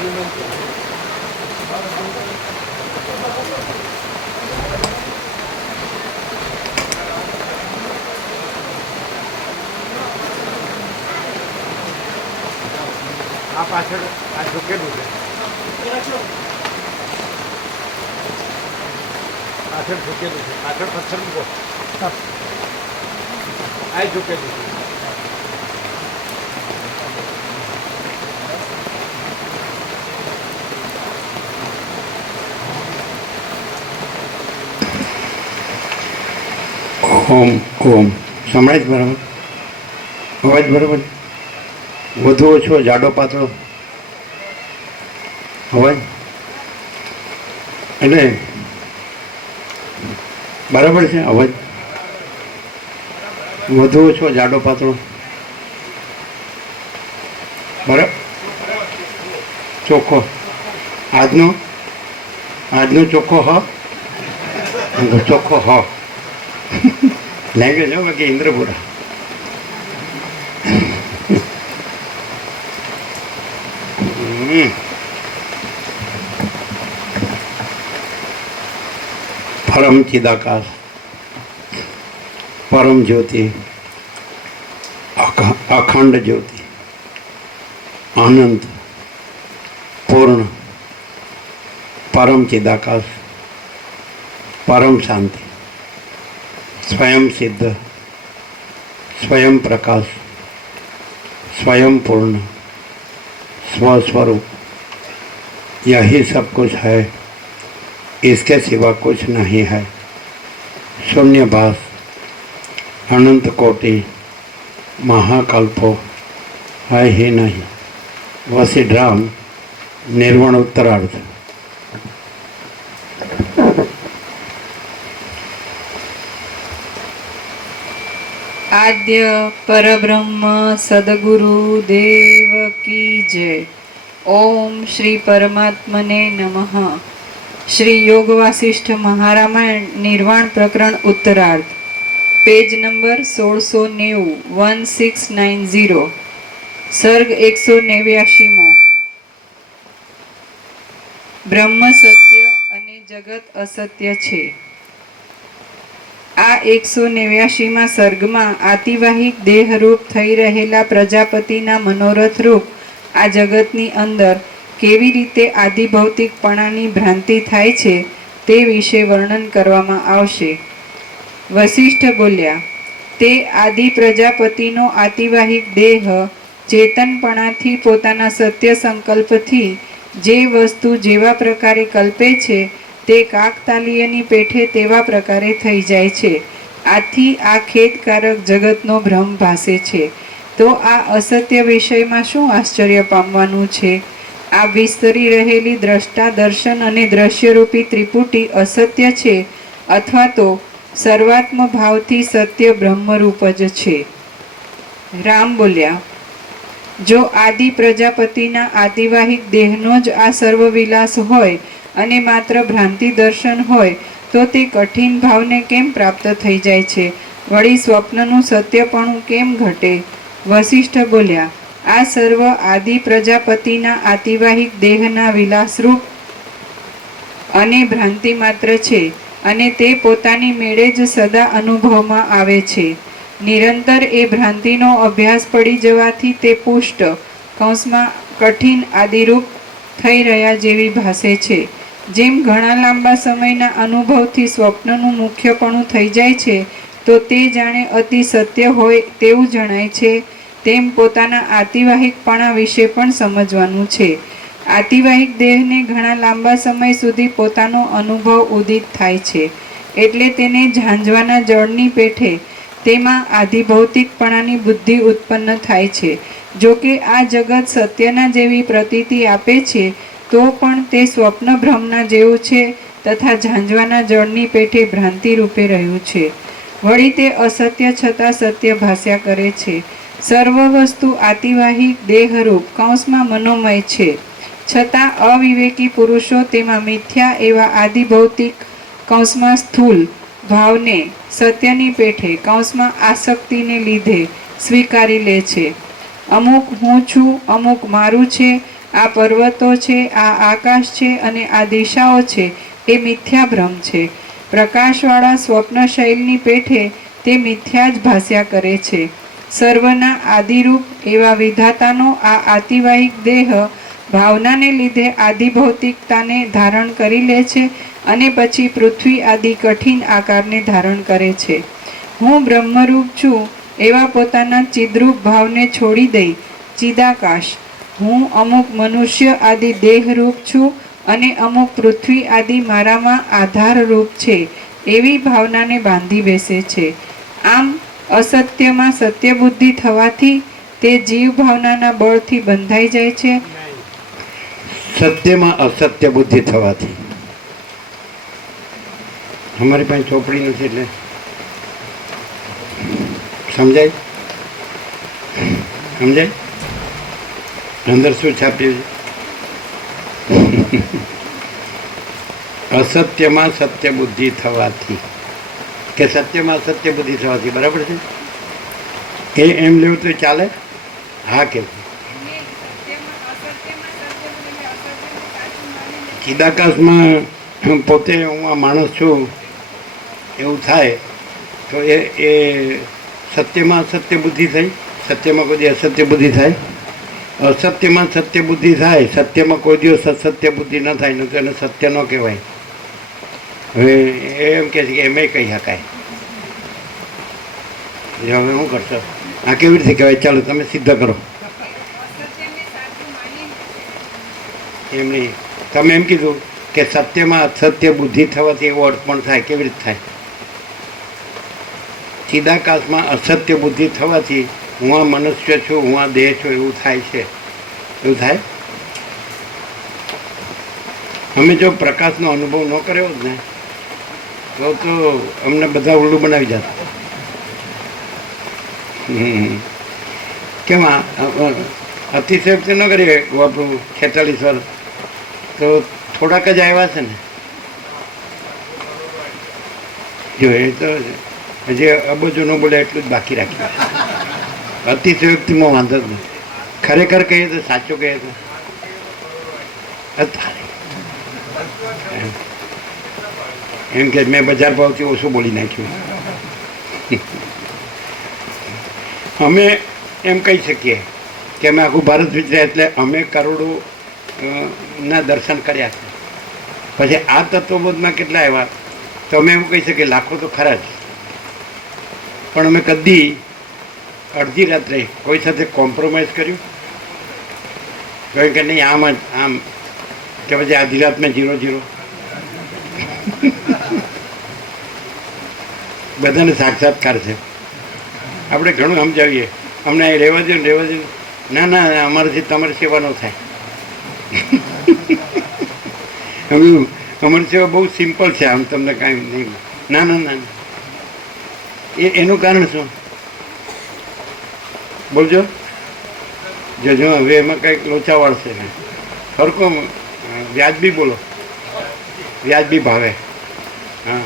આ પાછળ આ ઝૂકેલું છે, પાછળ ઝૂકેલું છે, પાછળ પથ્થર મૂકો, આ ઝૂકેલું છે. ઓમ ઓમ સંભળાય જ બરાબર? અવાજ બરાબર? વધુ ઓછો, જાડો પાતળો અવાજ? એટલે બરાબર છે અવાજ? વધુ ઓછો, જાડો પાતળો બરાબર? ચોખ્ખો આજનો ચોખ્ખો ચોખ્ખો લેંગ્વેજ હો બાકી ઇન્દ્રપુરા. પરમ ચિદાકાશ, પરમ જ્યોતિ, અખંડ જ્યોતિ, આનંદ પૂર્ણ, પરમ ચિદાકાશ, પરમ શાંતિ, स्वयं सिद्ध, स्वयं प्रकाश, स्वयं पूर्ण, स्वस्वरूप, यही सब कुछ है, इसके सिवा कुछ नहीं है. शून्यभास, अनंत कोटि, महाकल्पो है ही नहीं. वसीड्राम निर्वाण उत्तरार्ध. आद्य परब्रह्म सद्गुरु देव की जय. ओम श्री परमात्मने नमः. श्री योग वासिष्ठ महारामायण निर्वाण प्रकरण उत्तरार्ध, पेज नंबर 1690, 1690, सर्ग 189. ब्रह्म सत्य अने जगत असत्य छे. આ 189માં સર્ગમાં આતિવાહિક દેહરૂપ થઈ રહેલા પ્રજાપતિના મનોરથરૂપ આ જગતની અંદર કેવી રીતે આદિભૌતિકપણાની ભ્રાંતિ થાય છે તે વિશે વર્ણન કરવામાં આવશે. વસિષ્ઠ બોલ્યા, તે આદિ પ્રજાપતિનો આતિવાહિક દેહ ચેતનપણાથી પોતાના સત્ય સંકલ્પથી જે વસ્તુ જેવા પ્રકારે કલ્પે છે તે કાકતાલીયની પેઠે તેવા પ્રકારે થઈ જાય છે. આથી આ ખેદકારક જગતનો ભ્રમ ભાસે છે. તો આ અસત્ય વિષયમાં શું આશ્ચર્ય પામવાનું છે? આ વિસ્તરી રહેલી દ્રષ્ટા, દર્શન અને દ્રશ્યરૂપી ત્રિપુટી અસત્ય છે અથવા તો સર્વાત્મ ભાવથી સત્ય બ્રહ્મરૂપ જ છે. રામ બોલ્યા, જો આદિ પ્રજાપતિના આદિવાહિક દેહનો જ આ સર્વવિલાસ હોય અને માત્ર ભ્રાંતિ દર્શન હોય તો તે કઠિન ભાવને કેમ પ્રાપ્ત થઈ જાય છે? વળી સ્વપ્નનું સત્યપણું કેમ ઘટે? વસિષ્ઠ બોલ્યા, આ સર્વ આદિ પ્રજાપતિના આતિવાહિક દેહના વિલાસરૂપ અને ભ્રાંતિ માત્ર છે અને તે પોતાની મેળે જ સદા અનુભવમાં આવે છે. નિરંતર એ ભ્રાંતિનો અભ્યાસ પડી જવાથી તે પુષ્ટ કઠિન આદિરૂપ થઈ રહ્યા જેવી ભાસે છે. જેમ ઘણા લાંબા સમયના અનુભવથી સ્વપ્નનું મુખ્યપણું થઈ જાય છે તો તે જાણે અતિ સત્ય હોય તેવું જણાય છે, તેમ પોતાના આતિવાહિકપણા વિશે પણ સમજવાનું છે. આતિવાહિક દેહને ઘણા લાંબા સમય સુધી પોતાનો અનુભવ ઉદિત થાય છે એટલે તેને ઝાંઝવાના જળની પેઠે તેમાં આધિભૌતિકપણાની બુદ્ધિ ઉત્પન્ન થાય છે. જો કે આ જગત સત્યના જેવી પ્રતીતિ આપે છે તો પણ તે સ્વપ્ન ભ્રમના જેવું છે તથા ઝાંઝવાના જળની પેઠે ભ્રાંતિ રૂપે રહ્યું છે. વળી તે અસત્ય છતાં સત્ય ભાસ્યા કરે છે. સર્વ વસ્તુ આતિવાહિક દેહરૂપ મનોમય છે, છતાં અવિવેકી પુરુષો તેમાં મિથ્યા એવા આદિભૌતિક સ્થૂલ ભાવને સત્યની પેઠે આસક્તિને લીધે સ્વીકારી લે છે. અમુક હું છું, અમુક મારું છે આ પર્વતો છે, આ આકાશ છે અને આ દિશાઓ છે એ મિથ્યા ભ્રમ છે. પ્રકાશવાળા સ્વપ્નશૈલની પેઠે તે મિથ્યા જ ભાસ્યા કરે છે. સર્વના આદિરૂપ એવા વિધાતાનો આ આતિવાહિક દેહ ભાવનાને લીધે આદિભૌતિકતાને ધારણ કરી લે છે અને પછી પૃથ્વી આદિ કઠિન આકારને ધારણ કરે છે. હું બ્રહ્મરૂપ છું એવા પોતાના ચિદ્રૂપ ભાવને છોડી દઈ ચિદાકાશ, હું અમુક મનુષ્ય આદિ દેહરૂપ છું અને અમુક પૃથ્વી આદિ મારામાં આધારરૂપ છે એવી ભાવનાને બાંધી બેસે છે. આમ અસત્યમાં સત્યબુદ્ધિ થવાથી તે જીવ ભાવનાના બળથી બંધાઈ જાય છે. સત્યમાં અસત્ય બુદ્ધિ થવાથી. અમારી પાસે ચોપડી નથી એટલે સમજાય? સમજાય? અંદર શું છાપ્યું છે? અસત્યમાં સત્ય બુદ્ધિ થવાથી કે સત્યમાં અસત્ય બુદ્ધિ થવાથી. બરાબર છે? એ એમ લેવું તો ચાલે? હા કે ચિદાકાશમાં પોતે હું આ માણસ છું એવું થાય તો એ સત્યમાં અસત્ય બુદ્ધિ થઈ. સત્યમાં કોઈ દિવસ અસત્ય બુદ્ધિ થાય? અસત્યમાં સત્ય બુદ્ધિ થાય, સત્યમાં કોઈ દિવસ અસત્ય બુદ્ધિ ન થાય ને તો એને સત્ય ન કહેવાય. હવે એમ કહે છે કે એમ કહી શકાય. હવે શું કરશો? આ કેવી રીતે કહેવાય? ચાલો તમે સિદ્ધ કરો. એમ નહીં, તમે એમ કીધું કે સત્યમાં અસત્ય બુદ્ધિ થવાથી એવો અર્થ પણ થાય. કેવી રીતે થાય? ચિદાકાશમાં અસત્ય બુદ્ધિ થવાથી હું આ મનુષ્ય છું, હું આ દેહ છું એવું થાય છે. એવું થાય? અમે જો પ્રકાશનો અનુભવ ન કર્યો જ ને તો અમને બધા ઉલ્લું બનાવી જાત. કેમ અતિશયોક્તિ ન કરીએ આપણું 46 વર્ષ તો થોડાક જ આવ્યા છે ને. જો એ તો હજી અબજો ન બોલે એટલું જ બાકી રાખ્યું. અતિશયોક્તિમાં વાંધો જ નહીં. ખરેખર કહીએ તો સાચું કહીએ તો એમ કે મેં બજાર ભાવથી ઓછું બોલી નાખ્યું. અમે એમ કહી શકીએ કે અમે આખું ભારત વિચર્યા એટલે અમે કરોડો ના દર્શન કર્યા છે. પછી આ તત્વબોધમાં કેટલા આવ્યા તો અમે એવું કહી શકીએ લાખો તો ખરા જ. પણ અમે કદી અડધી રાત્રે કોઈ સાથે કોમ્પ્રોમાઇઝ કર્યું? કહ્યું કે નહીં આમ જ આમ, કે પછી આધી રાતમાં 0-0? બધાને સાક્ષાત્કાર છે. આપણે ઘણું સમજાવીએ, અમને અહીં રહેવા દો ને રહેવા દો. ના ના અમારાથી તમારી સેવા ન થાય. અમારી સેવા બહુ સિમ્પલ છે, આમ તમને કાંઈ નહીં. ના ના ના એનું કારણ શું? બોલજો. જજો હવે એમાં કંઈક લોચા વાળશે ને. સરખો વ્યાજબી બોલો, વ્યાજબી ભાવે. હા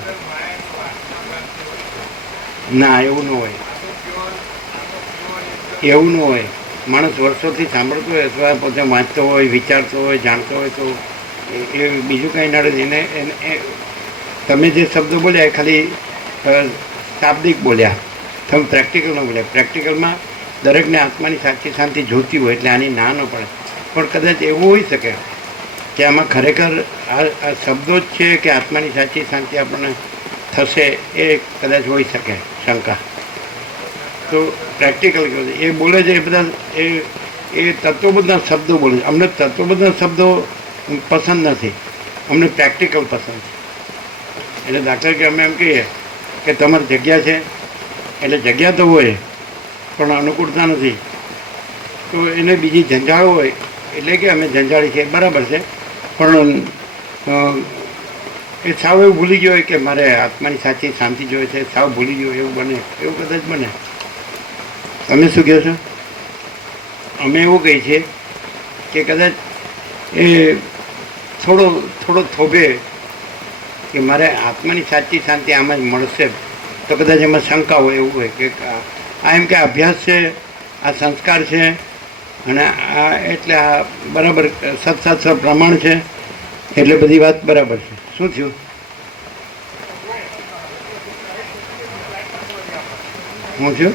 ના એવું ન હોય, એવું ન હોય. માણસ વર્ષોથી સાંભળતો હોય અથવા પોતે વાંચતો હોય, વિચારતો હોય, જાણતો હોય તો એ બીજું કાંઈ નડે એને તમે જે શબ્દો બોલ્યા એ ખાલી શાબ્દિક બોલ્યા, તમે પ્રેક્ટિકલ ન બોલ્યા. પ્રેક્ટિકલમાં દરેકને આત્માની સાચી શાંતિ જોતી હોય એટલે આની ના ન પડે. પણ કદાચ એવું હોઈ શકે કે આમાં ખરેખર આ શબ્દો જ છે કે આત્માની સાચી શાંતિ આપણને થશે એ કદાચ હોઈ શકે શંકા. તો પ્રેક્ટિકલ કહે એ બોલે છે એ બધા એ તત્વબોધના શબ્દો બોલે છે. અમને તત્વબોધના શબ્દો પસંદ નથી, અમને પ્રેક્ટિકલ પસંદ છે. એટલે દાખલા કે અમે એમ કહીએ કે તમારી જગ્યા છે એટલે જગ્યા તો હોય પણ અનુકૂળતા નથી તો એને બીજી ઝંઝાળ હોય એટલે કે અમે ઝંઝાળી છીએ. બરાબર છે, પણ એ સાવ એવું ભૂલી ગયો હોય કે મારે આત્માની સાચી શાંતિ જોઈએ છે, સાવ ભૂલી ગયો એવું બને, એવું કદાચ બને. તમે શું કહો છો? અમે એવું કહીએ છીએ કે કદાચ એ થોડો થોભે કે મારે આત્માની સાચી શાંતિ આમાં જ મળશે તો કદાચ એમાં શંકા હોય એવું હોય કે આ એમ કે અભ્યાસ છે, આ સંસ્કાર છે, અને આ એટલે આ બરાબર સત્શાસ્ત્ર પ્રમાણ છે, એટલે બધી વાત બરાબર છે. શું થયું? શું થયું?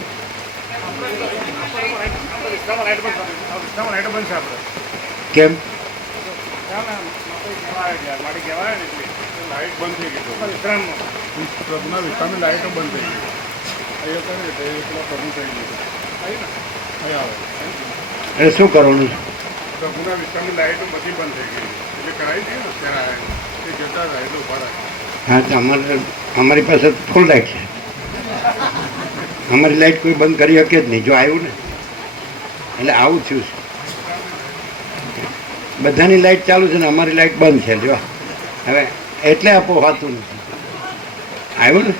કેમ? લાઈટો બંધ થઈ ગઈ. એટલે શું કરવાનું? પ્રભુના વિસ્તારની લાઈટો બધી બંધ થઈ ગઈ એટલે કરાવી દઈએ ને ત્યારે એ જતા લાઈટો ઉભા રાખે. હા, તો અમારી પાસે ફૂલ લાઈટ છે. અમારી લાઈટ કોઈ બંધ કરી શકે જ નહીં જો આવ્યું ને. એટલે આવું થયું છે. બધાની લાઈટ ચાલુ છે ને અમારી લાઈટ બંધ છે. જો હવે એટલે આપો હોતું નથી. આવ્યું ને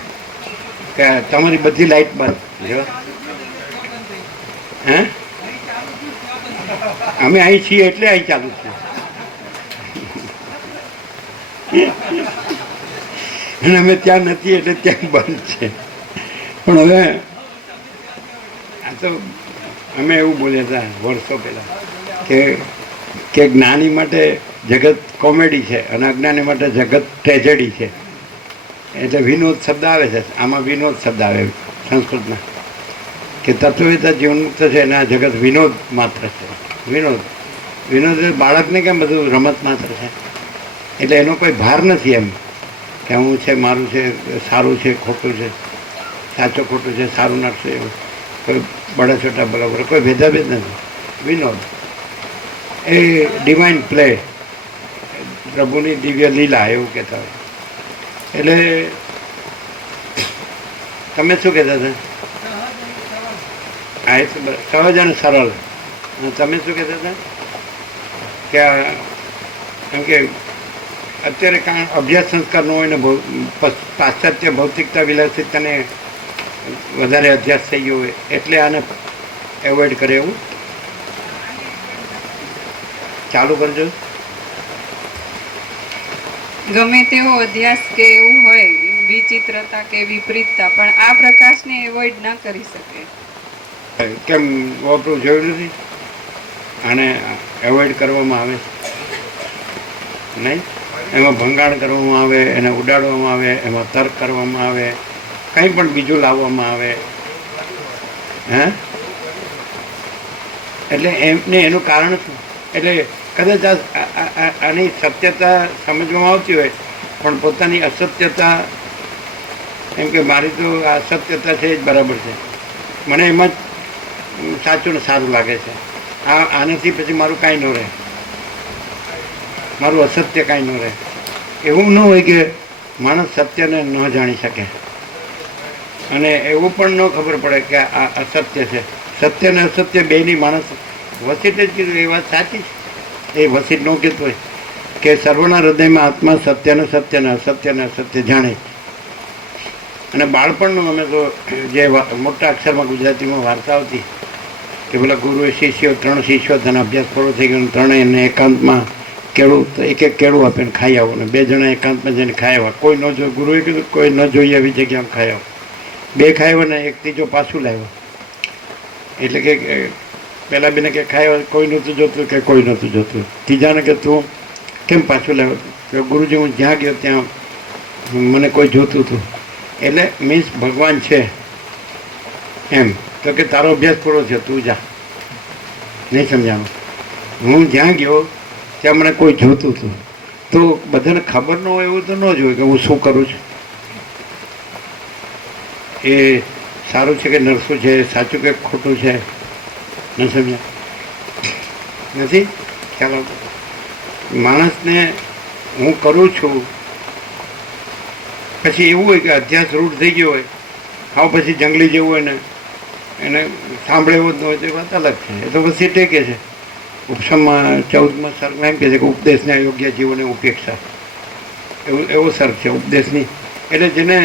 કે તમારી બધી લાઈટ બંધ. જો હે અમે અહીં છીએ એટલે અહીં ચાલુ છે. અને અમે ત્યાં નથી એટલે ત્યાં બંધ છે. પણ હવે આ તો અમે એવું બોલ્યા હતા વર્ષો પહેલાં કે જ્ઞાની માટે જગત કોમેડી છે અને અજ્ઞાની માટે જગત ટ્રેજેડી છે. એટલે વિનોદ શબ્દ આવે છે. આમાં વિનોદ શબ્દ આવે સંસ્કૃતમાં કે તત્વવેતા જીવનમુક્ત છે અને આ જગત વિનોદ માત્ર છે. વિનોદ બાળકને કેમ બધું રમત માત્ર છે. એટલે એનો કોઈ ભાર નથી એમ કે હું છે, મારું છે, સારું છે, ખોટું છે, સાચું ખોટું છે, સારું નાખશે, એવું કોઈ બડા છોટા બરાબર કોઈ ભેદાભેદ નથી. વિનોદ એ ડિવાઇન પ્લે, પ્રભુની દિવ્ય લીલા એવું કહેતા હોય. એટલે તમે શું કહેતા હતા? હા, એ તો સહજ અને સરળ. તમે શું કહેતા હતા કે એમ કે અત્યારે કાંઈ અભ્યાસ સંસ્કારનો હોય ને પાશ્ચાત્ય ભૌતિકતા વિલાસિતાને વધારે અભ્યાસ થઈ ગયો હોય એટલે આને એવોઇડ કરે. એવું ચાલુ કરજો. ગમે તેવો અધ્યાસ કે એવું હોય, વિચિત્રતા કે વિપરીતતા, પણ આ પ્રકાશને એવોઇડ ન કરી શકે. કેમ વાપરું જોયું નથી? આને એવોઇડ કરવામાં આવે નહીં. એમાં ભંગાણ કરવામાં આવે, એને ઉડાડવામાં આવે, એમાં તર્ક કરવામાં આવે, કંઈ પણ બીજું લાવવામાં આવે. હે એટલે એમને એનું કારણ શું? એટલે કદાચ આની સત્યતા સમજવામાં આવતી હોય પણ પોતાની અસત્યતા એમ કે મારી તો આ અસત્યતા છે જ બરાબર છે, મને એમાં જ સાચું ને સારું લાગે છે. આનાથી પછી મારું કાંઈ ન રહે, મારું અસત્ય કાંઈ ન રહે. એવું ન હોય કે માણસ સત્યને ન જાણી શકે અને એવું પણ ન ખબર પડે કે આ અસત્ય છે. સત્ય ને અસત્ય બેની માણસ વસીતે જ કીધું. એ વાત સાચી છે. એ વસીત ન કીધું હોય કે સર્વના હૃદયમાં આત્મા સત્યને અસત્યને અસત્ય જાણે. અને બાળપણનું અમે તો જે મોટા અક્ષરમાં ગુજરાતીમાં વાર્તા હતી કે પેલા ગુરુએ શિષ્યો 3 શિષ્યો તેનો અભ્યાસ પૂરો થઈ ગયો, ત્રણેય એને એકાંતમાં કેળું એક કેળું આપીને ખાઈ આવો ને 2 જણા એકાંતમાં જઈને ખાઈ આવ્યા. કોઈ ન જોયું, ગુરુએ કીધું કોઈ ન જોઈએ એવી જગ્યામાં ખાઈ આવો. 2 ખાઈ આવ્યા ને એક ત્રીજો પાછું લાવ્યો. એટલે કે પહેલાં બેને કે ખાઈ આવ્યા કોઈ નહોતું જોતું કે કોઈ નહોતું જોતું. ત્રીજાને કે તું કેમ પાછું લાવ્યો? કે ગુરુજી હું જ્યાં ગયો ત્યાં મને કોઈ જોતું હતું. એટલે મીન્સ ભગવાન છે એમ. તો કે તારો અભ્યાસ પૂરો છે, તું જા. નહીં સમજાણું? હું જ્યાં ગયો ત્યાં મને કોઈ જોતું હતું. તો બધાને ખબર ન હોય એવું તો ન જ હોય કે હું શું કરું છું, એ સારું છે કે નરસું છે, સાચું કે ખોટું છે. ન સમજ્યા? નથી ખ્યાલ આવતો. માણસને હું કરું છું પછી એવું હોય કે અધ્યાસ રૂઢ થઈ ગયો હોય, હાવ પછી જંગલી જેવું હોય ને એને સાંભળે એવું જ ન હોય તો એ વાત અલગ છે. એ તો પછી ટેકે છે. ઉપસમમાં 14માં સર્ગમાં એમ કહે છે કે ઉપદેશને અયોગ્ય જીવોને ઉપેક્ષા, એવો સર્ગ છે ઉપદેશની. એટલે જેને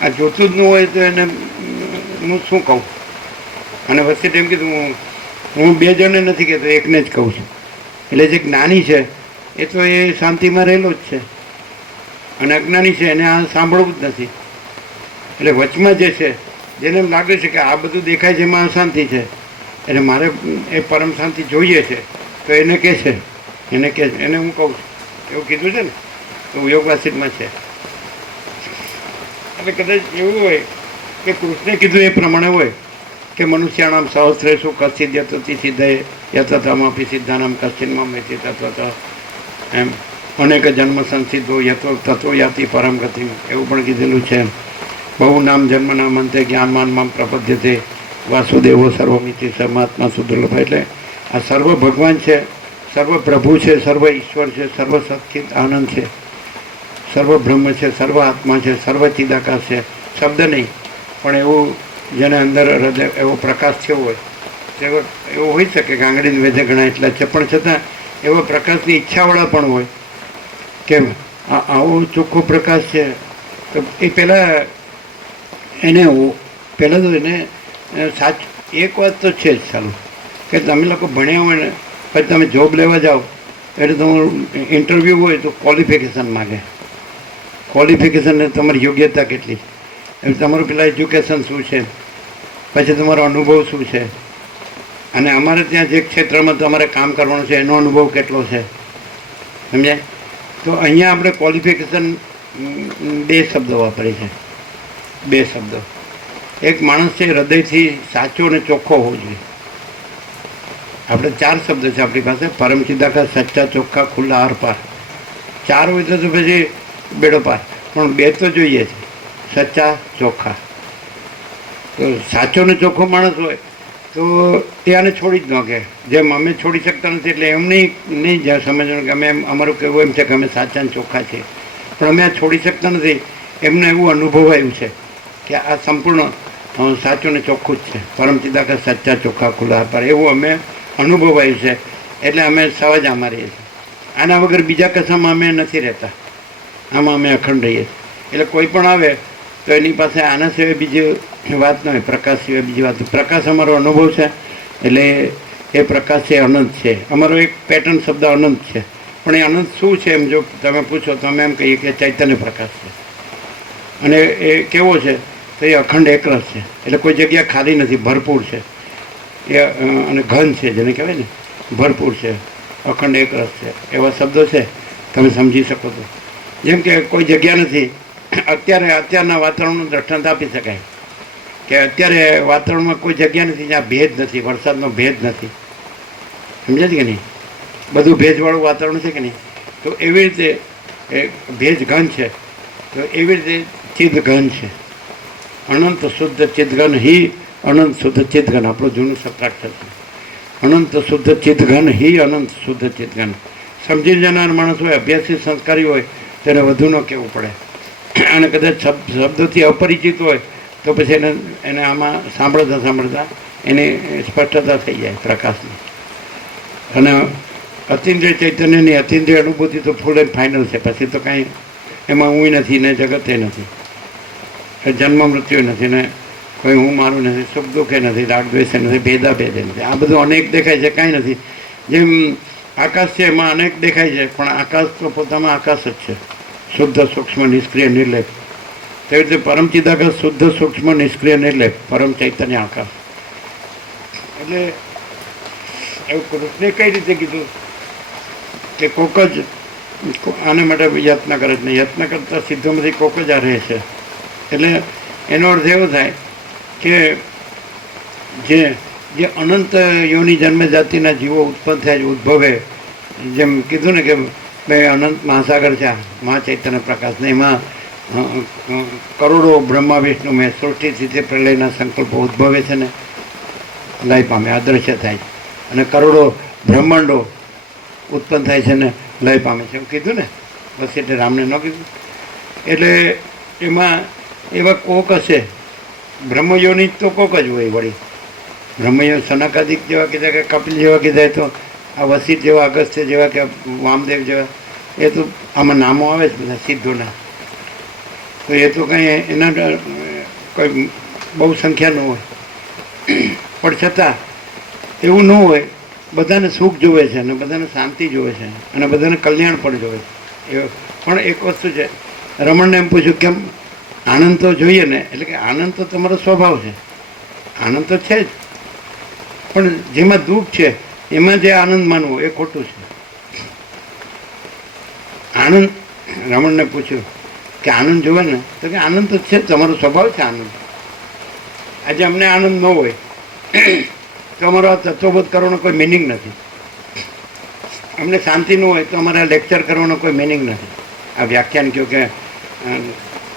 આ જોતું જ ન હોય તો એને હું શું કહું? અને વચ્ચે એમ કીધું હું 2 જણને નથી કહેતો, એકને જ કહું છું. એટલે જે જ્ઞાની છે એ તો એ શાંતિમાં રહેલો જ છે અને અજ્ઞાની છે એને આ સાંભળવું જ નથી. એટલે વચમાં જે છે જેને એમ લાગે છે કે આ બધું દેખાય છે એમાં અશાંતિ છે, એટલે મારે એ પરમ શાંતિ જોઈએ છે તો એને કહે છે એને હું કહું છું એવું કીધું છે ને એવું યોગ વાસિતમાં છે. એટલે કદાચ એવું હોય કે કૃષ્ણે કીધું એ પ્રમાણે હોય કે મનુષ્યાણામ સહસ્રેષુ કશ્ચિદ યતતિ સિદ્ધયે યતતામપી સિદ્ધાનામ કશ્ચિન્માં મેથી તત્વત એમ અનેક જન્મ સંસિદ્ધો યતો તત્વો યાતિ પરમ ગતિ એવું પણ કીધેલું છે. બહુ નામ જન્મના મંતે જ્ઞાનમાનમાં પ્રપદ્યતે વાસુદેવો સર્વમિતિ પરમાત્મા સુદુર્લભ. એટલે આ સર્વ ભગવાન છે, સર્વ પ્રભુ છે, સર્વ ઈશ્વર છે, સર્વ સત્ચિત આનંદ છે, સર્વ બ્રહ્મ છે, સર્વ આત્મા છે, સર્વ ચિદાકાશ છે. શબ્દ નહીં પણ એવું જેને અંદર હૃદય એવો પ્રકાશ થયો હોય તેવો એવું હોઈ શકે કે આંગળીને વેધે ઘણા એટલા છે, પણ છતાં એવો પ્રકાશની ઈચ્છાવાળા પણ હોય કેમ આવો ચોખ્ખો પ્રકાશ છે. તો એ પહેલાં એને પહેલાં તો એને એક વાત તો છે જ ચાલુ કે તમે લોકો ભણ્યા હોય ને પછી તમે જોબ લેવા જાઓ એટલે તમારું ઇન્ટરવ્યૂ હોય તો ક્વોલિફિકેશન માગે. ક્વોલિફિકેશન તમારી યોગ્યતા કેટલી, એટલે તમારું પેલા એજ્યુકેશન શું છે, પછી તમારો અનુભવ શું છે, અને અમારે ત્યાં જે ક્ષેત્રમાં તમારે કામ કરવાનું છે એનો અનુભવ કેટલો છે, સમજાય. તો અહીંયા આપણે ક્વોલિફિકેશન 2 શબ્દો વાપરી છે. 2 શબ્દો. એક માણસ છે હૃદયથી સાચો અને ચોખ્ખો હોવો જોઈએ. આપણે 4 શબ્દ છે આપણી પાસે: પરમ ચિદાકાશ, સચ્ચા, ચોખ્ખા, ખુલ્લા, આર પાર. 4 હોય તો પછી બેડો પાર, પણ 2 તો જોઈએ છે: સચ્ચા, ચોખ્ખા. તો સાચો ને ચોખ્ખો માણસ હોય તો તે આને છોડી જ ન કે જેમ અમે છોડી શકતા નથી, એટલે એમ નહીં સમજવાનું કે અમે અમારું કહેવું એમ છે કે અમે સાચા ને ચોખ્ખા છીએ, પણ અમે આ છોડી શકતા નથી. એમને એવું અનુભવ આવ્યું છે કે આ સંપૂર્ણ સાચું ને ચોખ્ખું જ છે. પરમ ચિદાકાશ, સચ્ચા, ચોખ્ખા, ખુલ્લા પર એવું અમે અનુભવ આવ્યું છે, એટલે અમે સહજ આમાં રહીએ છીએ. આના વગર બીજા કશામાં અમે નથી રહેતા, આમાં અમે અખંડ રહીએ છીએ. એટલે કોઈ પણ આવે તો એની પાસે આના સિવાય બીજી વાત ન હોય, પ્રકાશ સિવાય બીજી વાત. પ્રકાશ અમારો અનુભવ છે, એટલે એ પ્રકાશ છે, અનંત છે. અમારો એક પેટર્ન શબ્દ અનંત છે, પણ એ અનંત શું છે એમ જો તમે પૂછો તો અમે એમ કહીએ કે ચૈતન્ય પ્રકાશ છે. અને એ કેવો છે તો એ અખંડ એકરસ છે, એટલે કોઈ જગ્યા ખાલી નથી, ભરપૂર છે. એ અને ઘન છે, જેને કહેવાય ને ભરપૂર છે, અખંડ એકરસ છે. એવા શબ્દો છે, તમે સમજી શકો છો. જેમ કે કોઈ જગ્યા નથી, અત્યારના વાતાવરણનું દ્રષ્ટાંત આપી શકાય કે અત્યારે વાતાવરણમાં કોઈ જગ્યા નથી જ્યાં ભેજ નથી, વરસાદનો ભેજ નથી, સમજે છે કે નહીં? બધું ભેજવાળું વાતાવરણ છે કે નહીં? તો એવી રીતે એ ભેજ ઘન છે, તો એવી રીતે ચિદ ઘન છે. અનંત શુદ્ધ ચિદઘન હિ અનંત શુદ્ધ ચિદઘન, આપણું જૂનું સત્રાક્ષર છે. અનંત શુદ્ધ ચિદઘન હિ અનંત શુદ્ધ ચિદઘન. સમજી જનાર માણસ હોય, અભ્યાસી સંસ્કારી હોય, તેને વધુ ન કહેવું પડે. અને કદાચ શબ્દોથી અપરિચિત હોય તો પછી એને આમાં સાંભળતા એની સ્પષ્ટતા થઈ જાય પ્રકાશની. અને અતિન્દ્રિય ચૈતન્યની અતિન્દ્રિય અનુભૂતિ તો ફૂલ એન્ડ ફાઇનલ છે. પછી તો કાંઈ એમાં હું નથી ને જગતે નથી, જન્મ મૃત્યુ નથી ને કોઈ હું મારું નથી, સુખ દુઃખે નથી, રાગ દ્વેષે નથી, ભેદાભેદે નથી. આ બધું અનેક દેખાય છે, કાંઈ નથી. જેમ આકાશ છે એમાં અનેક દેખાય છે, પણ આકાશ તો પોતામાં આકાશ જ છે, શુદ્ધ સૂક્ષ્મ નિષ્ક્રિય નિર્લેપ. તેવી રીતે પરમ ચિદાકાશ શુદ્ધ સૂક્ષ્મ નિષ્ક્રિય નિર્લેપ, પરમ ચૈતન્ય આકાશ. એટલે એવું કૃષ્ણે કઈ રીતે કીધું કે કોક જ આને માટે યત્ન કરે છે ને, યત્ન કરતાં સિદ્ધોમાંથી કોક જ આ રહે છે. એટલે એનો અર્થ એવો થાય કે જે અનંત યોની જન્મ જાતિના જીવો ઉત્પન્ન થયા છે, ઉદ્ભવે, જેમ કીધું ને કે ભાઈ અનંત મહાસાગર છે મહા ચૈતન્ય પ્રકાશને, એમાં કરોડો બ્રહ્મા વિષ્ણુ મેં સૃષ્ટિ સ્થિતિ પ્રલયના સંકલ્પો ઉદ્ભવે છે ને લય પામે, અદૃશ્ય થાય છે. અને કરોડો બ્રહ્માંડો ઉત્પન્ન થાય છે ને લય પામે છે, એવું કીધું ને. બસ એટલે રામને ન કીધું. એટલે એમાં એવા કોક હશે, બ્રહ્મયોની તો કોક જ હોય. વળી બ્રહ્મયો સનકાદિક જેવા કીધા કે કપિલ જેવા કીધા, તો આ વસિત જેવા, અગસ્ત્ય જેવા કે વામદેવ જેવા, એ તો આમાં નામો આવે છે બધા સિદ્ધોના. તો એ તો કંઈ એના કોઈ બહુ સંખ્યા ન હોય, પણ છતાં એવું ન હોય. બધાને સુખ જોવે છે અને બધાને શાંતિ જોવે છે અને બધાને કલ્યાણ પણ જોવે છે. એ પણ એક વસ્તુ છે, રમણને એમ પૂછ્યું કેમ આનંદ તો જોઈએ ને, એટલે કે આનંદ તો તમારો સ્વભાવ છે, આનંદ તો છે જ, પણ જેમાં દુઃખ છે એમાં જે આનંદ માનવો એ ખોટું છે. આનંદ, રમણને પૂછ્યું કે આનંદ જોવે ને, તો કે આનંદ તો છે, તમારો સ્વભાવ છે આનંદ. આજે અમને આનંદ ન હોય તો અમારો આ તત્વબોધ કરવાનો કોઈ મિનિંગ નથી. અમને શાંતિ ન હોય તો અમારે લેક્ચર કરવાનો કોઈ મિનિંગ નથી. આ વ્યાખ્યાન કહો કે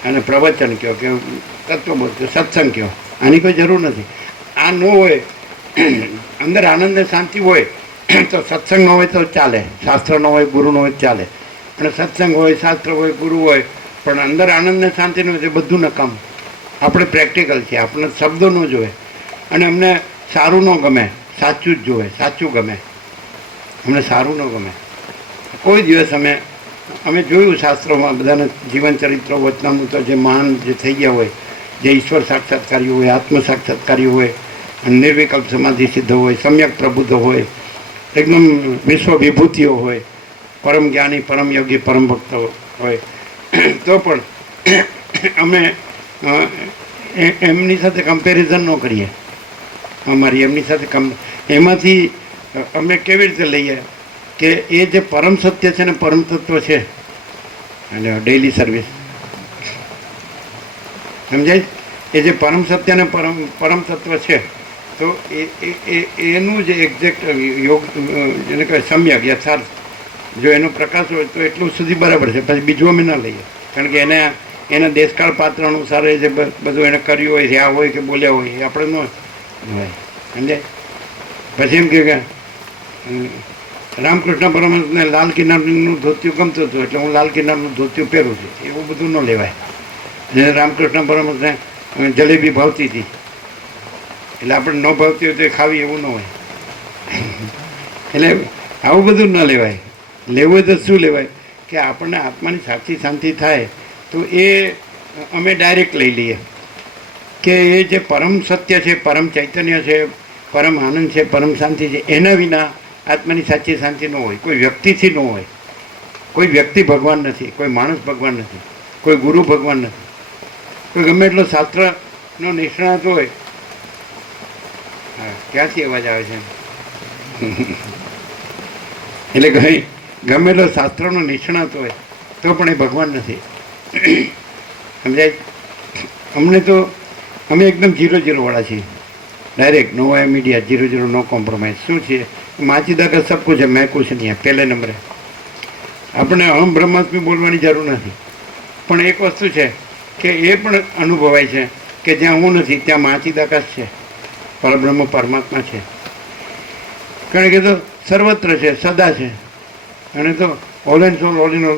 અને પ્રવચન કહો કે તત્વબોધ કહો, સત્સંગ કહો, આની કોઈ જરૂર નથી. આ ન હોય, અંદર આનંદ ને શાંતિ હોય તો સત્સંગ ન હોય તો ચાલે, શાસ્ત્ર ન હોય, ગુરુ ન હોય તો ચાલે. અને સત્સંગ હોય, શાસ્ત્ર હોય, ગુરુ હોય, પણ અંદર આનંદ ને શાંતિ ન હોય તો બધું નકામ. આપણે પ્રેક્ટિકલ છીએ, આપણને શબ્દો ન જોવે. અને અમને સારું ન ગમે, સાચું જ જોવે, સાચું ગમે. અમને સારું ન ગમે. કોઈ દિવસ અમે જોયું શાસ્ત્રોમાં બધાને જીવન ચરિત્રો વચનામૃતો જે મહાન જે થઈ ગયા હોય, જે ઈશ્વર સાક્ષાત્કારીઓ હોય, આત્મ સાક્ષાત્કારીઓ હોય, નિર્વિકલ્પ સમાધિ સિદ્ધ હોય, સમ્યક પ્રબુદ્ધ હોય, એકદમ વિશ્વ વિભૂતિઓ હોય, પરમ જ્ઞાની, પરમ યોગી, પરમ ભક્ત હોય, તો પણ અમે એમની સાથે કમ્પેરિઝન ન કરીએ. અમારી એમની સાથે એમાંથી અમે કેવી રીતે લઈએ કે એ જે પરમ સત્ય છે ને પરમ તત્વ છે, અને ડેઇલી સર્વિસ સમજાય, એ જે પરમ સત્ય ને પરમ તત્વ છે, તો એનું જે એક્ઝેક્ટ યોગ જેને કહેવાય સમ્યક યથાર્થ, જો એનો પ્રકાશ હોય તો એટલું સુધી બરાબર છે. પછી બીજું અમે ના લઈએ, કારણ કે એના દેશકાળ પાત્ર અનુસાર જે બધું એને કર્યું હોય, રહ્યા હોય કે બોલ્યા હોય, એ આપણે ન હોય. સમજાય. પછી એમ કે રામકૃષ્ણ પરમહંસને લાલ કિનારનું ધોતિયું ગમતું હતું એટલે હું લાલ કિનારનું ધોતિયું પહેરું છું, એવું બધું ન લેવાય. અને રામકૃષ્ણ પરમહંસને જલેબી ભાવતી હતી એટલે આપણે ન ભાવતી હોય તો એ ખાવી, એવું ન હોય. એટલે આવું બધું ન લેવાય. લેવું હોય તો શું લેવાય કે આપણને આત્માની સાચી શાંતિ થાય તો એ અમે ડાયરેક્ટ લઈ લઈએ કે એ જે પરમ સત્ય છે, પરમ ચૈતન્ય છે, પરમ આનંદ છે, પરમ શાંતિ છે, એના વિના આત્માની સાચી શાંતિ ન હોય. કોઈ વ્યક્તિથી ન હોય. કોઈ વ્યક્તિ ભગવાન નથી, કોઈ માણસ ભગવાન નથી, કોઈ ગુરુ ભગવાન નથી. કોઈ ગમે એટલો શાસ્ત્રનો નિષ્ણાત હોય. હા, ક્યાંથી અવાજ આવે છે? એટલે ગમે એટલો શાસ્ત્રનો નિષ્ણાત હોય તો પણ એ ભગવાન નથી. સમજાય. અમને તો અમે એકદમ 0-0 વાળા છીએ, ડાયરેક્ટ નો મીડિયા, 0-0, નો કોમ્પ્રોમાઇઝ. શું છે? માચીદા का सब कुछ है, मैं कुछ नहीं है, પહેલે નંબરે. આપણે અહમ બ્રહ્માસ્મિ બોલવાની જરૂર નથી. પણ એક વસ્તુ છે કે એ પણ અનુભવાય છે કે જ્યાં હું નથી ત્યાં માચીદાકાશ છે, પરબ્રહ્મ પરમાત્મા છે. કારણ કે તો સર્વત્ર છે, સદા છે. અને તો all and soul, all in all,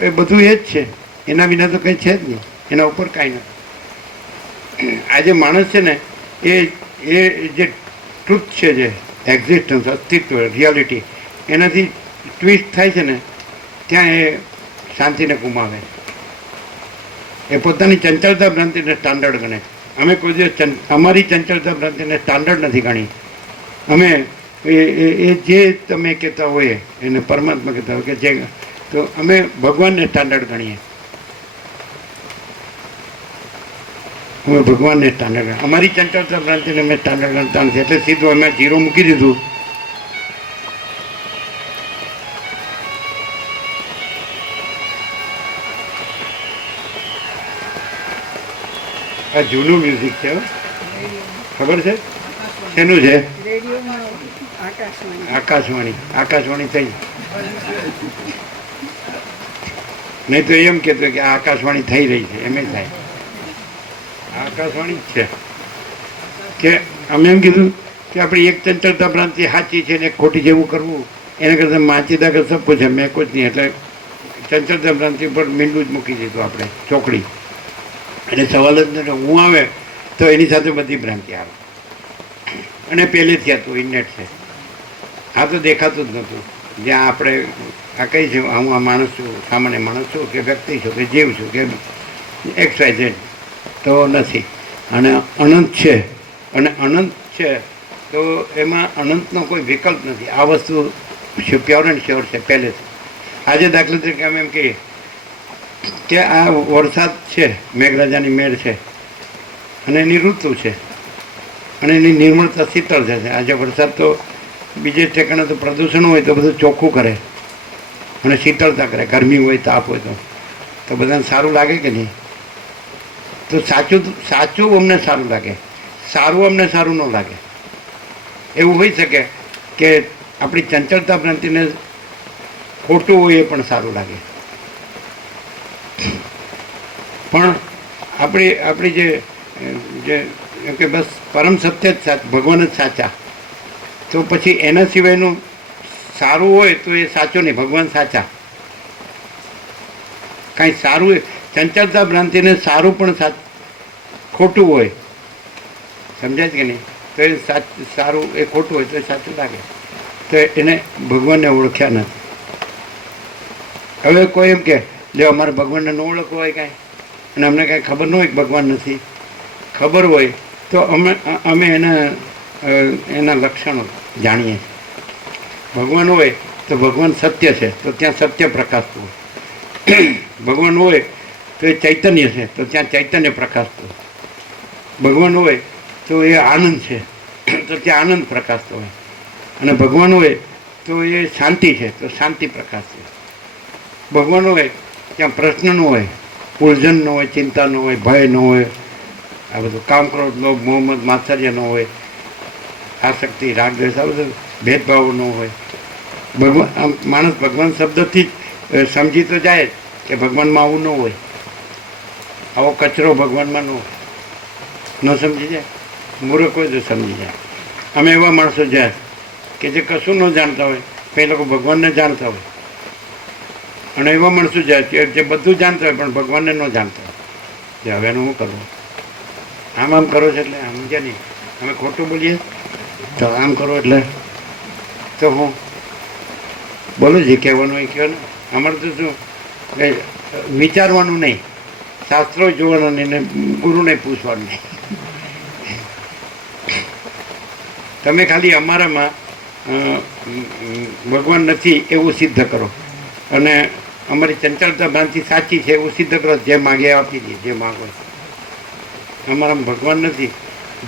એ બધું એ જ છે. એના વિના તો કંઈ છે જ નહીં, એના ઉપર કાંઈ નથી. આજે માણસ છે ને એ જે ટ્રુથ છે, જે એક્ઝિસ્ટન્સ, અસ્તિત્વ, રિયાલિટી, એનાથી ટ્વિસ્ટ થાય છે ને ત્યાં એ શાંતિને ગુમાવે. એ પોતાની ચંચળતા ભ્રાંતિને સ્ટાન્ડર્ડ ગણે. અમે કોઈ દિવસ અમારી ચંચળતા ભ્રાંતિને સ્ટાન્ડર્ડ નથી ગણી. અમે એ જે તમે કહેતા હોય એને પરમાત્મા કહેતા હોય કે જે, તો અમે ભગવાનને સ્ટાન્ડર્ડ ગણીએ. અમે ભગવાનને સ્ટાન્ડર્ડ, અમારી ચંચળતા ભ્રાંતિને અમે સ્ટાન્ડર્ડ ગણતા નથી. એટલે સીધું અમે 0 મૂકી દીધું. આ જૂનું મ્યુઝિક છે, ખબર છે શેનું છે? આકાશવાણી થઈ. નહીં તો એમ કહેતો કે આ આકાશવાણી થઈ રહી છે, એમ થાય. આકાશવાણી જ છે. કે અમે એમ કીધું કે આપણી એક ચંચળતા ભ્રાંતિ સાચી છે ને ખોટી જેવું કરવું, એના કરતાં માચીદા કે સબ કુછ છે, મેં કુછ નહીં. એટલે ચંચળતા ભ્રાંતિ પર મીંડું જ મૂકી દીધું આપણે, ચોકડી. એટલે સવાલ જ નથી. હું આવે તો એની સાથે બધી ભ્રાંતિ આવે. અને પહેલેથી હતું ઇન્નેટ છે. આ તો દેખાતું જ નહોતું. જ્યાં આપણે આ કઈ છે, હું આ માણસ છું, સામાન્ય માણસ છું કે વ્યક્તિ છું કે જીવ છું કે XYZ, તો નથી. અને અનંત છે. અને અનંત છે તો એમાં અનંતનો કોઈ વિકલ્પ નથી. આ વસ્તુ પ્યોર એન્ડ શ્યોર છે પહેલેથી. આજે દાખલા તરીકે અમે એમ કહીએ કે આ વરસાદ છે, મેઘરાજાની મેળ છે અને એની ઋતુ છે. અને એની નિર્મળતા શીતળ થશે. આજે વરસાદ તો બીજે ઠેકાણે તો પ્રદૂષણ હોય તો બધું ચોખ્ખું કરે અને શીતળતા કરે. ગરમી હોય, તાપ હોય તો બધાને સારું લાગે કે નહીં? તો સાચું અમને સારું લાગે, સારું અમને સારું ન લાગે. એવું હોઈ શકે કે આપણી ચંચળતા ભ્રાંતિને ખોટું હોય એ પણ સારું લાગે. પણ આપણી જે કે બસ પરમ સત્ય જ સાચું, ભગવાન જ સાચા, તો પછી એના સિવાયનું સારું હોય તો એ સાચું નહીં, ભગવાન સાચા. કાંઈ સારું ચંચળતા ભ્રાંતિને સારું પણ ખોટું હોય, સમજાય કે નહીં? તો એ સારું એ ખોટું હોય તો એ સાચું લાગે, તો એને ભગવાનને ઓળખ્યા નથી. હવે કોઈ એમ કે જો અમારે ભગવાનને ન ઓળખવું હોય કાંઈ, અને અમને કાંઈ ખબર ન હોય કે ભગવાન નથી, ખબર હોય તો અમે એના લક્ષણો જાણીએ છીએ. ભગવાન હોય તો ભગવાન સત્ય છે તો ત્યાં સત્ય પ્રકાશતું હોય. ભગવાન હોય તો એ ચૈતન્ય છે તો ત્યાં ચૈતન્ય પ્રકાશતું હોય. ભગવાન હોય તો એ આનંદ છે તો ત્યાં આનંદ પ્રકાશતો હોય. અને ભગવાન હોય તો એ શાંતિ છે તો શાંતિ પ્રકાશતી હોય. ભગવાન હોય ત્યાં પ્રશ્ન ન હોય, ઉલઝન ન હોય, ચિંતા ન હોય, ભય ન હોય, આ બધું કામ, ક્રોધ, લોભ, મોહ, માત્સર્ય ન હોય, આસક્તિ, રાગ, દ્વેષ, આ બધું ભેદભાવ ન હોય. માણસ ભગવાન શબ્દથી જ સમજી તો જાય કે ભગવાનમાં આવું ન હોય, આવો કચરો ભગવાનમાં ન હોય. ન સમજી જાય, મૂર્ખ હોય તો સમજી જાય. અમે એવા માણસો જાય કે જે કશું ન જાણતા હોય પણ એ લોકો ભગવાનને જાણતા હોય, અને એવા માણસો જાય કે જે બધું જાણતા હોય પણ ભગવાનને ન જાણતા હોય. કે હવે એનું શું કરવું? આમ કરો છો એટલે આમ કે નહીં, અમે ખોટું બોલીએ તો આમ કરો એટલે તો હું બોલું જે કહેવાનું એ કહો ને. અમારે તો શું વિચારવાનું નહીં, શાસ્ત્રો જોવાનું નહીં ને ગુરુને પૂછવાનું નહીં. તમે ખાલી અમારામાં ભગવાન નથી એવું સિદ્ધ કરો અને અમારી ચંચળતા ભ્રાંતિ સાચી છે એવું સિદ્ધ કરો. જે માગે આપી દઈએ, જે માગો. અમારામાં ભગવાન નથી.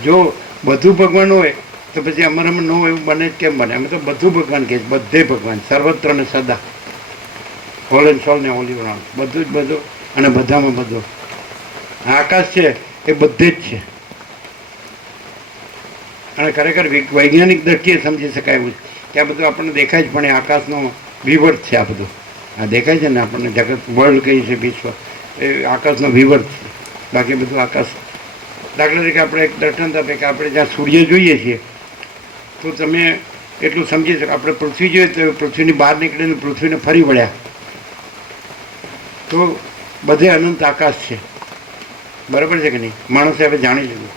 જો બધું ભગવાન હોય તો પછી અમારામાં ન હોય એવું બને જ કેમ બને? અમે તો બધું ભગવાન કહીએ, બધે ભગવાન, સર્વત્ર ને સદા, હોલ એન્ડ સોલ ને હોલી રાઉન્ડ, બધું જ બધું અને બધામાં બધું. આકાશ છે એ બધે જ છે. અને ખરેખર વૈજ્ઞાનિક દ્રષ્ટિએ સમજી શકાય એવું કે આ બધું આપણને દેખાય જ, પણ એ આકાશનો વિવર્ત છે. આ બધું આ દેખાય છે ને આપણને, જગત વર્લ્ડ કહી છે, વિશ્વ, એ આકાશનો વિવર્ત છે. બાકી બધું આકાશ. દાખલા તરીકે આપણે એક દર્શન આપે કે આપણે જ્યાં સૂર્ય જોઈએ છીએ તો તમે એટલું સમજી શકો. આપણે પૃથ્વી જોઈએ તો પૃથ્વીની બહાર નીકળીને પૃથ્વીને ફરી વળ્યા તો બધે અનંત આકાશ છે. બરાબર છે કે નહીં? માણસે હવે જાણી લીધું,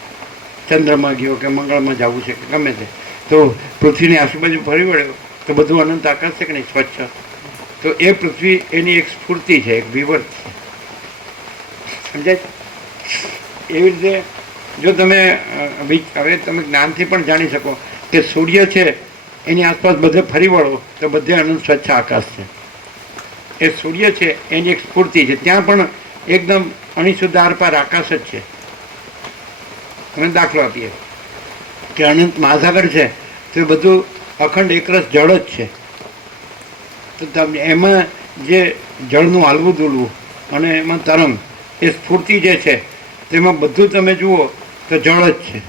ચંદ્રમાં ગયો કે મંગળમાં જવું છે કે ગમે તે, તો પૃથ્વીની આજુબાજુ ફરી વળ્યો તો બધું અનંત આકાશ છે કે નહીં, સ્વચ્છ. તો એ પૃથ્વી એની એક સ્ફૂર્તિ છે, એક વિવર્ત છે. સમજાય? એવી રીતે જો તમે હવે તમે જ્ઞાનથી પણ જાણી શકો કે સૂર્ય છે એની આસપાસ બધે ફરી વળો તો બધે અનંત સ્વચ્છ આકાશ છે. એ સૂર્ય છે એની એક સ્ફૂર્તિ છે, ત્યાં પણ એકદમ અણીશુદ્ધ આરપાર આકાશ જ છે. અમે દાખલો આપીએ કે અનંત મહાસાગર છે તો એ બધું અખંડ એકરસ જળ જ છે. તો તમે એમાં જે જળનું હાલવું દોલવું અને એમાં તરંગ, એ સ્ફૂર્તિ જે છે તેમાં બધું તમે જુઓ તો જળ જ છે.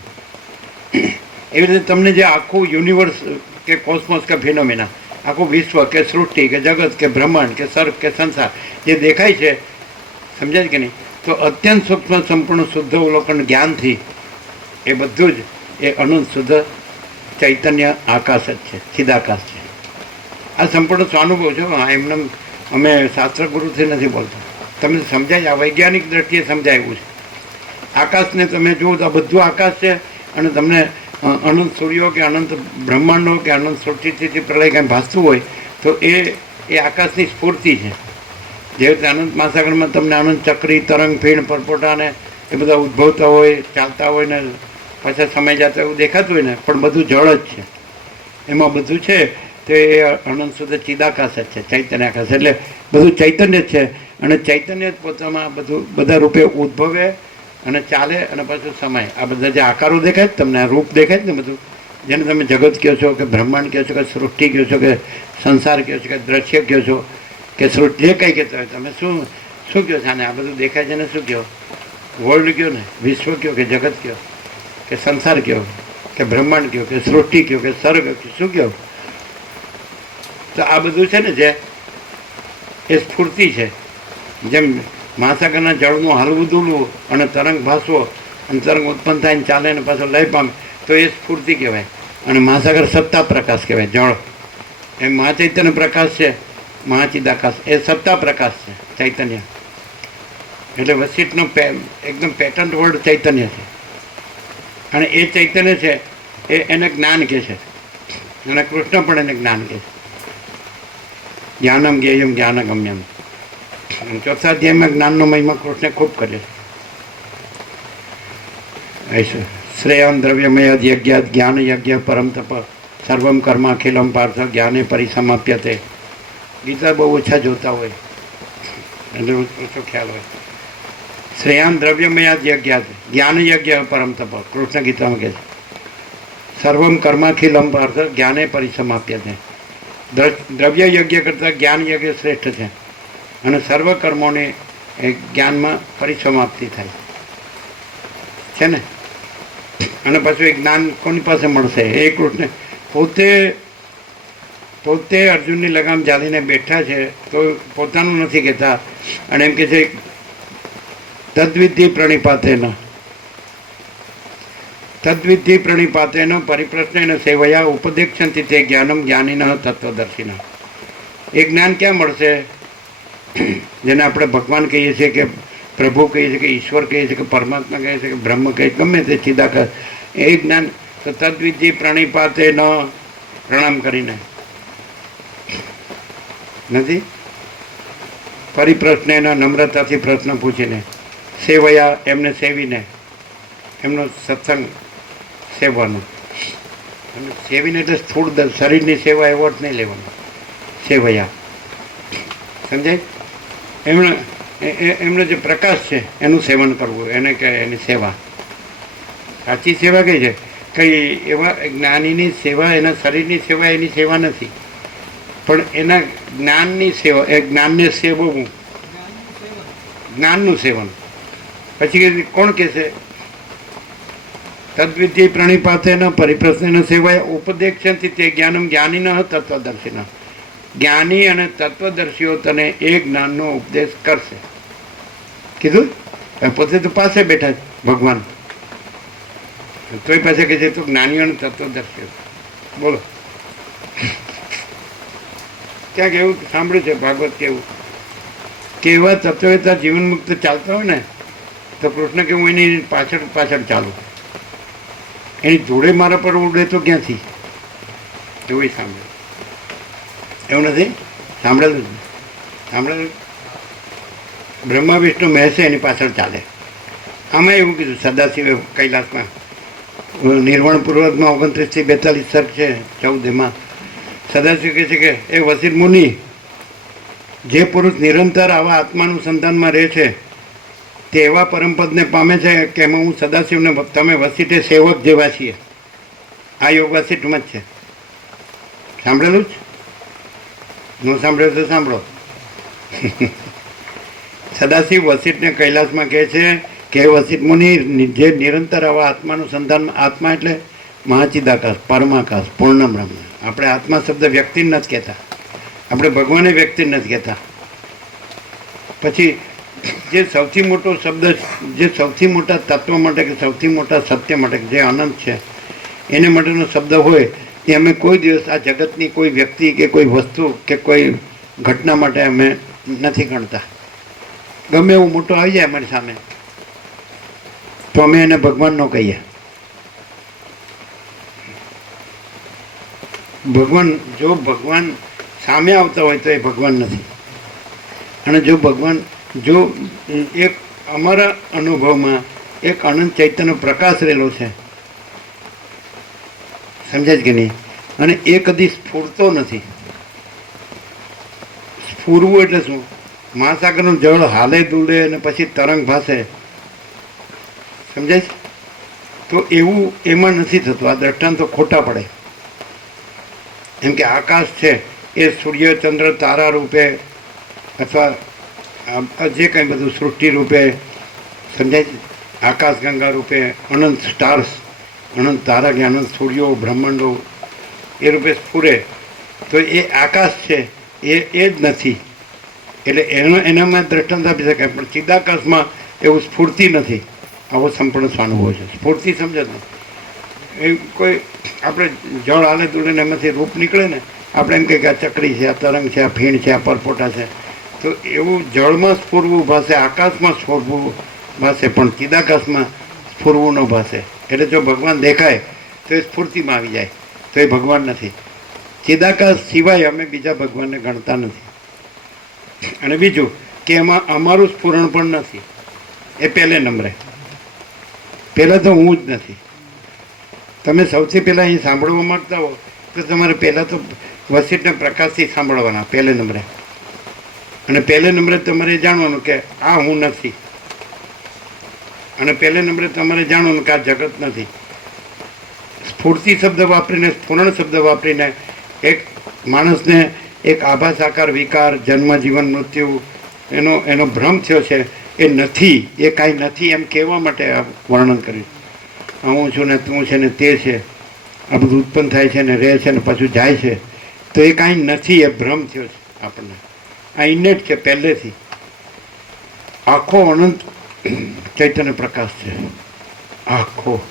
એવી રીતે તમને જે આખું યુનિવર્સ કે કોસ્મોસ કે ફિનોમિના, આખું વિશ્વ કે સૃષ્ટિ કે જગત કે બ્રહ્માંડ કે સર્પ કે સંસાર જે દેખાય છે, સમજાય કે નહીં? તો અત્યંત સૂક્ષ્મ સંપૂર્ણ શુદ્ધ અવલોકન જ્ઞાનથી એ બધું જ એ અનંત શુદ્ધ ચૈતન્ય આકાશ જ છે, ચિદાકાશ છે. આ સંપૂર્ણ સ્વાનુભવ છે. હા, એમને અમે શાસ્ત્ર ગુરુથી નથી બોલતા. તમને સમજાય, આ વૈજ્ઞાનિક દ્રષ્ટિએ સમજાયું છે. આકાશને તમે જુઓ તો આ બધું આકાશ છે અને તમને અનંત સૂર્યો કે અનંત બ્રહ્માંડો કે અનંત સૃષ્ટિથી પ્રલય કાંઈ ભાસતું હોય તો એ આકાશની સ્ફૂર્તિ છે. જે રીતે અનંત મહાસાગરમાં તમને અનંત ચક્રી, તરંગ, ફીણ, પરપોટા ને એ બધા ઉદ્ભવતા હોય, ચાલતા હોય ને પાછા સમય જતા એવું દેખાતું હોય ને, પણ બધું જળ જ છે. એમાં બધું છે તો એ અનંત શુદ્ધ ચિદાકાશ જ છે, ચૈતન્ય આકાશ. એટલે બધું ચૈતન્ય જ છે અને ચૈતન્ય જ પોતામાં બધું બધા રૂપે ઉદ્ભવે અને ચાલે અને પાછું સમય. આ બધા જે આકારો દેખાય જ તમને, આ રૂપ દેખાય જ ને બધું, જેને તમે જગત કહો છો કે બ્રહ્માંડ કહો છો કે સૃષ્ટિ કહો છો કે સંસાર કહો છો કે દ્રશ્ય કહો છો કે સૃષ્ટિ, જે કંઈ કહેતા હોય તમે શું શું કહો છો આને? આ બધું દેખાય છે ને શું કહો? વર્લ્ડ કહો ને, વિશ્વ કહો કે જગત કહો કે સંસાર કહો કે બ્રહ્માંડ કહો કે સૃષ્ટિ કહો કે સ્વર્ગ કહો, શું કહો? તો આ બધું છે ને જે એ સ્ફૂર્તિ છે. જેમ મહાસાગરના જળનું હાલવું દૂલવું અને તરંગ ભાસવો અને તરંગ ઉત્પન્ન થાય ને ચાલે ને પાછો લય પામે, તો એ સ્ફૂર્તિ કહેવાય. અને મહાસાગર સત્તા પ્રકાશ કહેવાય. જળ એ મહાચૈતન્ય પ્રકાશ છે, મહાચિદાકાશ એ સત્તા પ્રકાશ છે, ચૈતન્ય. એટલે વસિષ્ઠનો એકદમ પેટન્ટ વર્ડ ચૈતન્ય છે. અને એ ચૈતન્ય છે એને જ્ઞાન કહે છે. અને કૃષ્ણ પણ એને જ્ઞાન કહે છે. જ્ઞાનમ જ્ઞેયમ જ્ઞાનગમ્યમ. ચોથા અધ્યાયમાં જ્ઞાનનો મહિમા કૃષ્ણે ખૂબ કર્યો છે. શ્રેયાન દ્રવ્યમય યજ્ઞાત જ્ઞાન યજ્ઞ પરમ તપ સર્વમ કર્મ અખિલમ પાર્થ જ્ઞાને પરિસમાપ્યતે. ગીતા બહુ ઓછા જોતા હોય એટલે ઓછો ખ્યાલ હોય. શ્રેયાન દ્રવ્યમય યજ્ઞાત જ્ઞાન યજ્ઞ પરમ તપ, કૃષ્ણ ગીતામાં કહે છે. સર્વમ કર્માખિલમ પાર્થ જ્ઞાને પરિસમાપ્યતે. દ્રવ્ય યજ્ઞ કરતાં જ્ઞાન યજ્ઞ શ્રેષ્ઠ છે. અને સર્વ કર્મોને એ જ્ઞાનમાં પરિસમાપ્તિ થાય છે ને. અને પાછું એ જ્ઞાન કોની પાસે મળશે? એ કૃષ્ણ પોતે અર્જુનની લગામ જાળીને બેઠા છે તો પોતાનું નથી કહેતા. અને એમ કે છે તદ્વિધિ પ્રણિપાતેન પરિપ્રશ્ન સેવયા ઉપદેક્ષંતિ તે જ્ઞાનમ જ્ઞાનીન તત્વદર્શિન. એ જ્ઞાન ક્યાં મળશે? જેને આપણે ભગવાન કહીએ છીએ કે પ્રભુ કહીએ છીએ કે ઈશ્વર કહીએ છીએ કે પરમાત્મા કહીએ છીએ કે બ્રહ્મ કહીએ, ગમે તે ચિદાકાશ, એ જ્ઞાન તો તદ્વિધિ પ્રણિપાતે ન પ્રણામ કરીને નથી, પરિપ્રશ્ન નમ્રતાથી પ્રશ્ન પૂછીને, સેવયા એમને સેવીને, એમનો સત્સંગ સેવવાનો. અને સેવીને એટલે સ્થૂળ શરીરની સેવા એવો જ નહીં લેવાનો. સેવયા સમજાય? એમનો જે પ્રકાશ છે એનું સેવન કરવું, એને કહે એની સેવા. સાચી સેવા કઈ છે? કઈ એવા જ્ઞાનીની સેવા, એના શરીરની સેવા એની સેવા નથી, પણ એના જ્ઞાનની સેવા, એ જ્ઞાનને સેવવું, જ્ઞાનનું સેવન. પછી કોણ કહેશે? તદ્વિધિ પ્રણિપાતેન પરિપ્રશ્ન સેવાય ઉપદેક્ષંતિ તે જ્ઞાનમ જ્ઞાનીન તત્વદર્શિન. જ્ઞાની અને તત્વદર્શીઓ તને એ જ્ઞાનનો ઉપદેશ કરશે. કીધું પોતે તો પાસે બેઠા ભગવાન, તોય પાસે કહે છે તો જ્ઞાનીઓ અને તત્વદર્શીઓ. બોલો, ક્યાંક એવું સાંભળ્યું છે ભાગવત કેવું કે એવા તત્વવેતા જીવન મુક્ત ચાલતા હોય ને તો કૃષ્ણ કે હું એની પાછળ પાછળ ચાલું, એની જોડે મારા પર ઉડે તો ક્યાંથી? એવું સાંભળ્યું. એવું નથી સાંભળેલું? બ્રહ્મા વિષ્ણુ મહેશે એની પાછળ ચાલે. આમાં એવું કીધું સદાશિવે કૈલાસમાં નિર્વાણ પૂર્વકમાં 29 થી 42 સર્ગ છે 14 એમાં સદાશિવ કહે છે કે એ વસિષ્ઠ મુનિ, જે પુરુષ નિરંતર આવા આત્માનુસંધાનમાં રહે છે તે એવા પરમપદને પામે છે કે એમાં હું સદાશિવને તમે વસિષ્ઠે સેવક જેવા છીએ. આ યોગ વસિષ્ઠમાં જ છે. સાંભળેલું જ? ન સાંભળ્યું તો સાંભળો. સદાશિવ વસિષ્ઠને કૈલાસમાં કહે છે કે વસિષ્ઠ મુનિ, જે નિરંતર આવા આત્માનુસંધાનમાં, આત્મા એટલે મહાચિદાકાશ, પરમાકાશ, પૂર્ણ બ્રહ્મ. આપણે આત્મા શબ્દ વ્યક્તિને નથી કહેતા, આપણે ભગવાને વ્યક્તિને નથી કહેતા. પછી જે સૌથી મોટો શબ્દ, જે સૌથી મોટા તત્વ માટે કે સૌથી મોટા સત્ય માટે જે અનંત છે એને માટેનો શબ્દ હોય એ અમે કોઈ દિવસ આ જગતની કોઈ વ્યક્તિ કે કોઈ વસ્તુ કે કોઈ ઘટના માટે અમે નથી ગણતા. ગમે એવું મોટો આવી જાય અમારી સામે તો અમે એને ભગવાન ન કહીએ. ભગવાન, જો ભગવાન સામે આવતા હોય તો એ ભગવાન નથી. અને જો ભગવાન, જો એક અમારા અનુભવમાં એક અનંત ચૈતન્ય પ્રકાશ રહેલો છે, સમજાય કે નહીં? અને એ કદી સ્ફૂરતો નથી. સ્ફૂરવું એટલે શું? મહાસાગરનું જળ હાલે દૂડે અને પછી તરંગ ભાસે સમજાય છે? તો એવું એમાં નથી થતું. આ દ્રષ્ટાંતો ખોટા પડે. એમ કે આકાશ છે એ સૂર્ય ચંદ્ર તારા રૂપે અથવા જે કંઈ બધું સૃષ્ટિ રૂપે, સમજાય છે, આકાશ ગંગા રૂપે, અનંત સ્ટાર્સ, અનંત તારા કે અનંત સૂર્યો બ્રહ્માંડો એ રૂપે સ્ફુરે, તો એ આકાશ છે એ જ નથી. એટલે એનામાં દ્રષ્ટાંત આપી શકાય. પણ ચિદાકાશમાં એવું સ્ફૂર્તિ નથી. આવો સંપૂર્ણ સ્વાનુભવ છે. સ્ફૂર્તિ સમજે ને એ કોઈ આપણે જળ હાલે દૂરે ને એમાંથી રૂપ નીકળે ને, આપણે એમ કહીએ કે આ ચકરી છે, આ તરંગ છે, આ ફીણ છે, આ પરપોટા છે. તો એવું જળમાં સ્ફૂરવું ભાષે, આકાશમાં સ્ફૂરવું ભાષે, પણ ચિદાકાશમાં સ્ફૂરવું ન ભાષે. એટલે જો ભગવાન દેખાય તો એ સ્ફૂર્તિમાં આવી જાય, તો એ ભગવાન નથી. ચિદાકાશ સિવાય અમે બીજા ભગવાનને ગણતા નથી. અને બીજું કે એમાં અમારું સ્ફુરણ પણ નથી. એ પહેલે નંબરે. પહેલાં તો હું જ નથી. તમે સૌથી પહેલાં અહીં સાંભળવા માગતા હો તો તમારે પહેલાં તો વસીટના પ્રકાશથી સાંભળવાના પહેલે નંબરે. અને પહેલે નંબરે તમારે જાણવાનું કે આ હું નથી. અને પહેલે નંબરે તમારે જાણવાનું કે આ જગત નથી. સ્ફૂર્તિ શબ્દ વાપરીને, સ્ફુરણ શબ્દ વાપરીને એક માણસને એક આભાસ આકાર વિકાર, જન્મ જીવન મૃત્યુ એનો ભ્રમ થયો છે. એ નથી, એ કાંઈ નથી એમ કહેવા માટે આ વર્ણન કર્યું. હું છું ને તું છે ને તે છે, આ બધું ઉત્પન્ન થાય છે ને રહે છે ને પાછું જાય છે. તો એ કાંઈ નથી, એ ભ્રમ થયો છે આપણને. આ ઇનેટ છે પહેલેથી. આખો અનંત ચૈતન્ય પ્રકાશ છે આખો.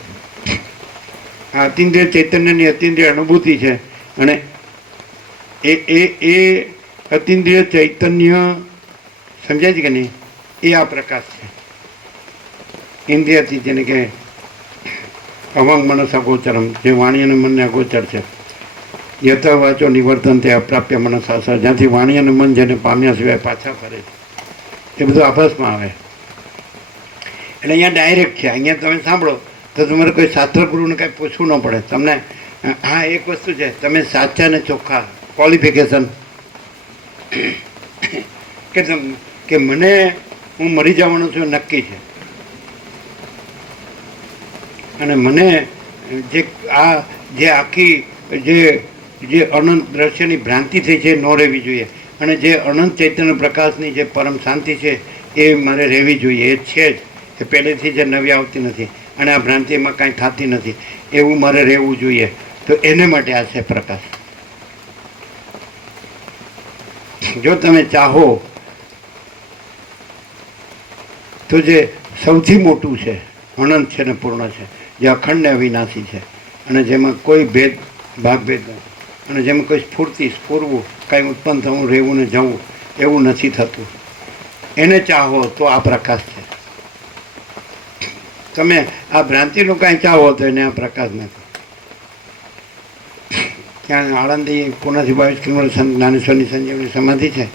આ અતિન્દ્રિય ચૈતન્યની અતિન્દ્રિય અનુભૂતિ છે. અને એ અતિન્દ્રિય ચૈતન્ય સમજાય છે કે નહીં? એ આ પ્રકાશ છે. ઇન્દ્રિયથી જેને કે અવાંગ મનસ અગોચરમ, જે વાણી અને મનને અગોચર છે. યથ વાચો નિવર્તન તે અપ્રાપ્ય મનસ અસર, જ્યાંથી વાણી અને મન જેને પામ્યા સિવાય પાછા ફરે છે, એ બધું આભાસમાં આવે. એટલે અહીંયા ડાયરેક્ટ છે. અહીંયા તમે સાંભળો તો તમારે કોઈ શાસ્ત્રગુરુને કાંઈ પૂછવું ન પડે તમને. હા, એક વસ્તુ છે, તમે સાચા ને ચોખ્ખા ક્વોલિફિકેશન કે મને હું મરી જવાનું છું નક્કી છે. અને મને જે આખી જે અનંત દ્રશ્યની ભ્રાંતિ થઈ છે એ ન રહેવી જોઈએ. અને જે અનંત ચૈતન્ય પ્રકાશની જે પરમ શાંતિ છે એ મારે રહેવી જોઈએ. એ છે જ, એ પહેલેથી જે નવી આવતી નથી. અને આ ભ્રાંતિમાં કાંઈ થતી નથી, એવું મારે રહેવું જોઈએ. તો એને માટે આ છે પ્રકાશ. જો તમે ચાહો તો જે સૌથી મોટું છે, અનંત છે ને પૂર્ણ છે, જે અખંડ ને અવિનાશી છે, અને જેમાં કોઈ ભાગભેદ નથી, અને જેમાં કોઈ સ્ફૂરવું, કાંઈ ઉત્પન્ન થવું, રહેવું ને જવું એવું નથી થતું, એને ચાહો તો આ પ્રકાશ છે. તમે આ ભ્રાંતિનું કાંઈ ચાહો તો એને આ પ્રકાશ નથી. ત્યાં આળંદી પુનાથી 22 કિલોમીટર સંત જ્ઞાનેશ્વરની સંજીવની સમાધિ છે.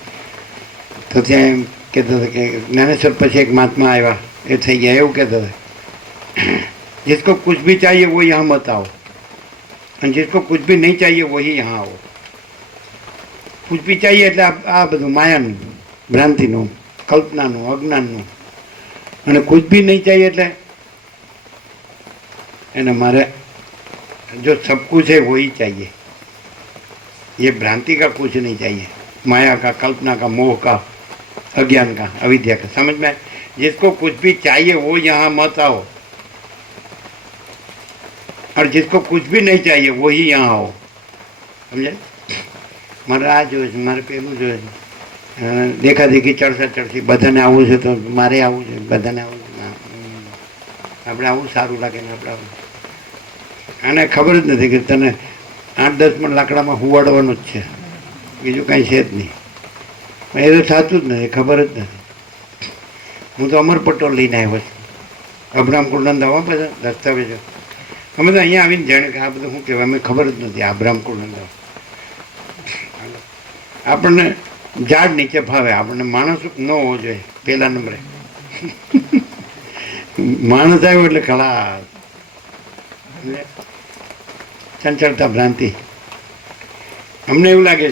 તો ત્યાં એમ કહેતો હતો કે જ્ઞાનેશ્વર પછી એક મહાત્મા આવ્યા, એ થઈ ગયા. એવું કહેતો હતો, जिसको कुछ भी चाहिए वो यहाँ मत आओ, અને जिसको कुछ भी नहीं चाहिए वही यहाँ आओ. कुछ भी चाहिए એટલે આ બધું માયાનું, ભ્રાંતિનું, કલ્પનાનું, અજ્ઞાનનું. અને कुछ भी नहीं चाहिए એટલે એને મારે जो सब कुछ है वही चाहिए. ये भ्रांति का कुछ नहीं चाहिए, माया का, कल्पना का, मोह का, अज्ञान का, अविद्या का. समझ में? जिसको कुछ भी चाहिए वो यहाँ मत आओ, और जिसको कुछ भी नहीं चाहिए वही यहाँ आओ. समझे? મારે આ જોઈએ છે, મારે પેલું જોઈએ છે, દેખાદેખી ચડસા ચડસી, બધાને આવવું છે તો મારે આવવું છે, બધાને આવવું છે, આપણે આવું સારું લાગે ને આપણે આવું. આને ખબર જ નથી કે તને 8-10 મણ લાકડામાં હુવાડવાનું જ છે, બીજું કાંઈ છે જ નહીં. એ તો સાચું જ નથી, ખબર જ નથી. હું તો અમર પટોળ લઈને આવ્યો છું, અબ્રાહમ કુંડન દાવા બધા દસ્તાવેજો. અમે તો અહીંયા આવીને જાણે કે આ બધું શું કહેવાય, અમે ખબર જ નથી. અબ્રાહમ કુંડન દાવા આપણને ઝાડ નીચે ફાવે, આપણને માણસ ન હોવો જોઈએ પહેલા નંબરે. માણસ આવ્યો એટલે ખલાસ. ચંચળતા ભ્રાંતિ. અમને એવું લાગે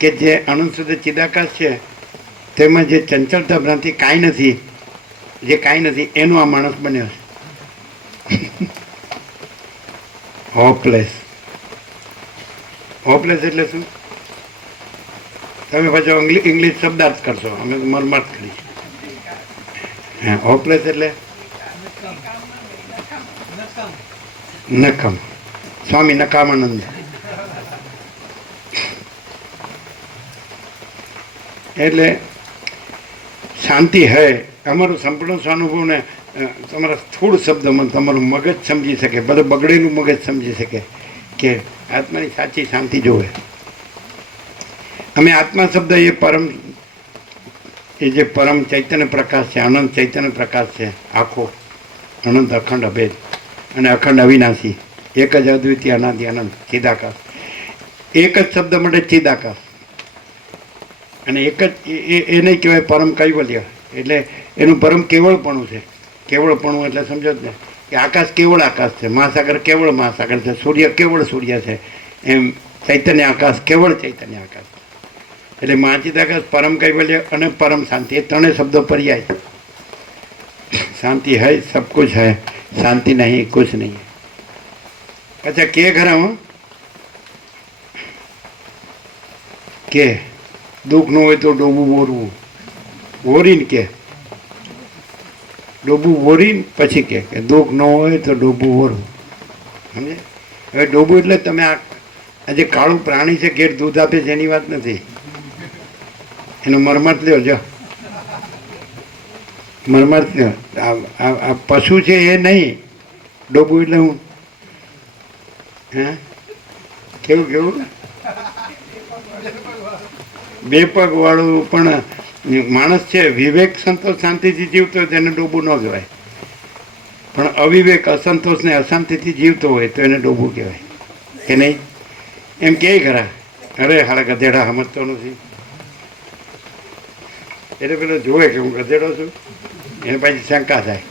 કે જે અનંત સુધી ચિદાકાશ છે તેમાં જે ચંચળતા ભ્રાંતિ કાંઈ નથી, જે કાંઈ નથી એનો આ માણસ બન્યો છે. હોપલેસ. હોપલેસ એટલે શું? તમે પાછો ઇંગ્લિશ શબ્દાર્થ કરશો, અમે તો મરમાર્થ કરી. હા, હોપલેસ એટલે નકમ. સ્વામી નકામાનંદ. એટલે શાંતિ હૈ, અમારું સંપૂર્ણ સ્વાનુભવને તમારા સ્થૂળ શબ્દમાં તમારું મગજ સમજી શકે, ભલે બગડેલું મગજ સમજી શકે કે આત્માની સાચી શાંતિ જોવે. અમે આત્મા શબ્દ એ પરમ, એ જે પરમ ચૈતન્ય પ્રકાશ છે, અનંત ચૈતન્ય પ્રકાશ છે, આખો અનંત અખંડ અભેદ અને અખંડ અવિનાશી, એક જ અદ્વિતીય અનાદિ અનંત ચિદાકાશ. એક જ શબ્દ માટે ચિદાકાશ. અને એક જ એ નહીં કહેવાય પરમ કૈવલ્ય, એટલે એનું પરમ કેવળપણું છે. કેવળપણું એટલે સમજો જ ને કે આકાશ કેવળ આકાશ છે, મહાસાગર કેવળ મહાસાગર છે, સૂર્ય કેવળ સૂર્ય છે, એમ ચૈતન્ય આકાશ કેવળ ચૈતન્ય આકાશ. એટલે મહાચિદાકાશ, પરમ કૈવલ્ય અને પરમ શાંતિ, એ ત્રણેય શબ્દો પર્યાય. શાંતિ હૈ, સબ કુછ હૈ, શાંતિ નહીં કુછ નહીં. અચ્છા, કે ખરા હું કે દુઃખ ન હોય તો ડોબું બોરવું, બોરીને કે ડોબું બોરીને પછી કે દુઃખ ન હોય તો ડોબું બોરવું. સમજે? હવે ડોબું એટલે તમે આ જે કાળું પ્રાણી છે ઘેર દૂધ આપે છે એની વાત નથી, એનો મરમત લ્યો. જો મરમત લ્યો, આ પશુ છે એ નહીં. ડોબું એટલે હું હા કેવું કેવું બે પગ વાળું પણ માણસ છે, વિવેક સંતોષ શાંતિથી જીવતો હોય તો એને ડોબું ન કહેવાય, પણ અવિવેક અસંતોષ ને અશાંતિથી જીવતો હોય તો એને ડોબું કહેવાય કે નહીં? એમ કે ખરા? અરે હારા ગધેડા સમજતો નથી, એટલે પેલો જોવે કે હું ગધેડો છું, એને પાછી શંકા થાય.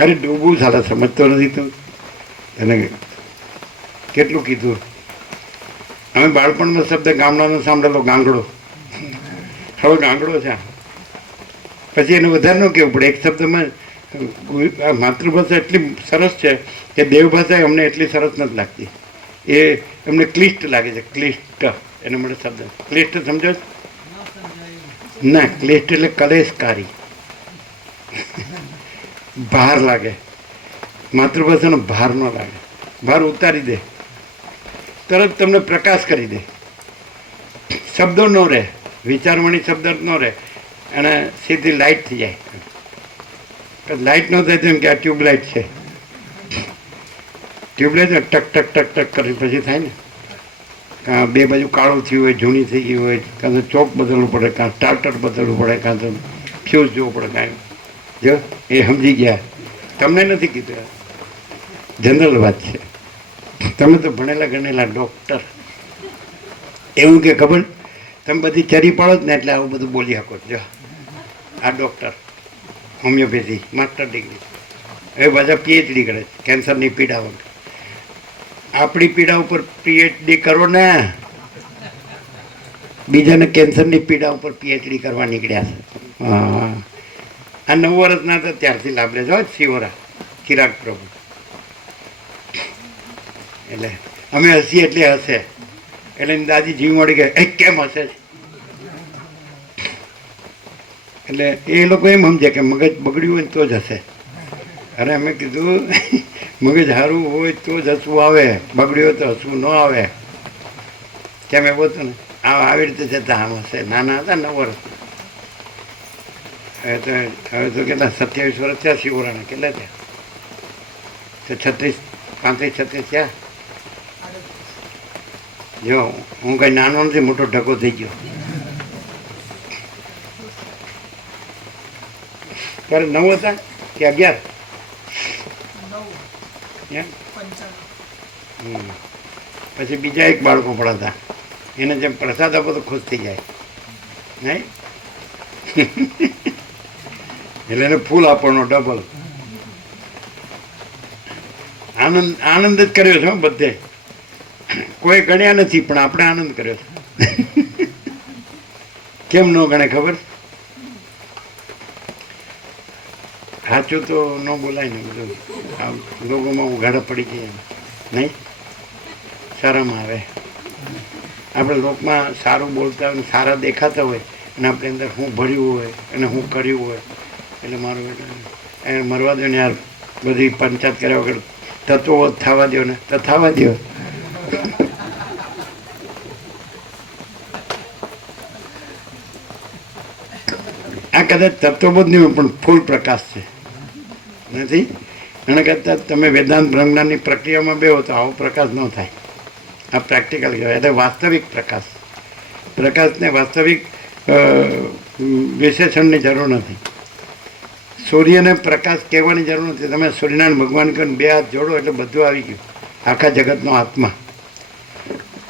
અરે ડોબું સારા સમજતો નથી તું. એને કેટલું કીધું. અમે બાળપણનો શબ્દ ગામડાનો સાંભળેલો ગાંગડો. હવે ગાંગડો છે, પછી એને વધારે ન કહેવું પડે. એક શબ્દમાં માતૃભાષા એટલી સરસ છે કે દેવભાષા અમને એટલી સરસ નથી લાગતી, એ એમને ક્લિષ્ટ લાગે છે. ક્લિષ્ટ એના માટે શબ્દ ક્લિષ્ટ સમજો ના? ક્લિષ્ટ એટલે કલેશકારી, ભાર લાગે. માતૃભાષાનો ભાર ન લાગે, ભાર ઉતારી દે, તરત તમને પ્રકાશ કરી દે. શબ્દો ન રહે, વિચારવાણી શબ્દ ન રહે, અને સીધી લાઇટ થઈ જાય. લાઇટ ન થાય તો એમ કે આ ટ્યુબલાઇટ છે. ટ્યુબલાઇટ ટક ટક ટક ટક કરી પછી થાય ને. કાં બે બાજુ કાળું થયું હોય, જૂની થઈ ગઈ હોય, કાં તો ચોક બદલવું પડે, કાં સ્ટાર્ટર બદલવું પડે, કાં તો ફ્યુઝ જોવું પડે. કાંઈ જો એ સમજી ગયા. તમને નથી કીધું, જનરલ વાત છે. તમે તો ભણેલા ગણેલા ડૉક્ટર, એવું કે ખબર તમે બધી ચરી પાડો જ ને એટલે આવું બધું બોલી શકો. જો આ ડૉક્ટર હોમિયોપેથી માસ્ટર ડિગ્રી, હવે પાછા પીએચડી કરે છે કેન્સરની પીડા વગર. આપણી પીડા ઉપર પીએચડી કરો ને, બીજાને કેન્સરની પીડા ઉપર પીએચડી કરવા નીકળ્યા છે. હા, આ 9 વર્ષના હતા ત્યારથી લાભ લેજો શિવરા ચિરાગ પ્રભુ. એટલે અમે હસીએ એટલે હસે, એટલે એની દાદી જીવ મળી ગયા, એ કેમ હસે? એટલે એ લોકો એમ સમજે કે મગજ બગડ્યું હોય તો જ હશે. અરે અમે કીધું મગજ સારું હોય તો જ હસવું આવે, બગડ્યું હોય તો હસવું ન આવે. કેમ એવું હતું ને? આવી રીતે જતા આમ હશે. નાના હતા 9 વર્ષ. હવે તો કેટલા 27 વર્ષ થયા શિવરાના. કેટલા થયા? તો 35 36 થયા. જો હું કઈ નાનો નથી, મોટો ઢગો થઈ ગયો. ત્યારે 9 હતા કે 11? પછી બીજા એક બાળકો પડાતા, એને જેમ પ્રસાદ આપો તો ખુશ થઈ જાય નહીં? એટલે એને ફૂલ આપવાનો ડબલ. આનંદ આનંદ જ કર્યો છે બધે. કોઈ ગણ્યા નથી પણ આપણે આનંદ કર્યો છે. કેમ ન ગણે ખબર? સાચું તો ન બોલાય ને બધું. આ લોકોમાં ઉઘાડા પડી ગયા નહીં, શરમ આવે. આપણે લોકમાં સારું બોલતા હોય, સારા દેખાતા હોય અને આપણે અંદર શું ભર્યું હોય અને શું કર્યું હોય, એટલે મારું એને મરવા દો ને યાર. બધી પંચાયત કર્યા વગર તત્વો થવા દો ને તો થવા દો. આ કદાચ તત્વબોધ નહીં હોય પણ ફૂલ પ્રકાશ છે, નથી? એના કરતાં તમે વેદાંત બ્રહ્મજ્ઞાનની પ્રક્રિયામાં બેહો તો આવો પ્રકાશ ન થાય. આ પ્રેક્ટિકલ કહેવાય, એટલે વાસ્તવિક પ્રકાશ. પ્રકાશને વાસ્તવિક વિશેષણની જરૂર નથી. સૂર્યને પ્રકાશ કહેવાની જરૂર નથી. તમે સૂર્યનારાયણ ભગવાન કરીને બે હાથ જોડો એટલે બધું આવી ગયું. આખા જગતનો આત્મા,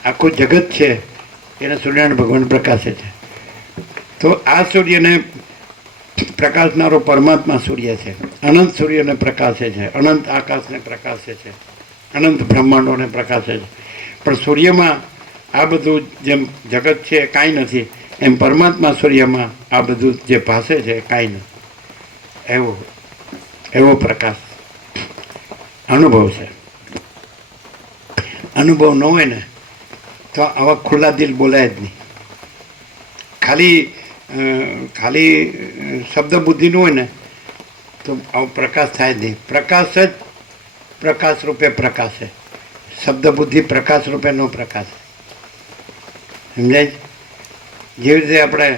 આખું જગત છે એને સૂર્યનારાયણ ભગવાન પ્રકાશે છે. તો આ સૂર્યને પ્રકાશનારો પરમાત્મા સૂર્ય છે. અનંત સૂર્યને પ્રકાશે છે, અનંત આકાશને પ્રકાશે છે, અનંત બ્રહ્માંડોને પ્રકાશે છે. પણ સૂર્યમાં આ બધું જેમ જગત છે એ કાંઈ નથી, એમ પરમાત્મા સૂર્યમાં આ બધું જે ભાસે છે એ કાંઈ નથી. એવો પ્રકાશ અનુભવ છે. અનુભવ ન હોય ને તો આવા ખુલ્લા દિલ બોલાય જ નહીં. ખાલી શબ્દ બુદ્ધિનું હોય ને તો આવો પ્રકાશ થાય જ નહીં. પ્રકાશ જ પ્રકાશ રૂપે પ્રકાશે. શબ્દ બુદ્ધિ પ્રકાશ રૂપે નો પ્રકાશ. સમજાય? જેવી રીતે આપણે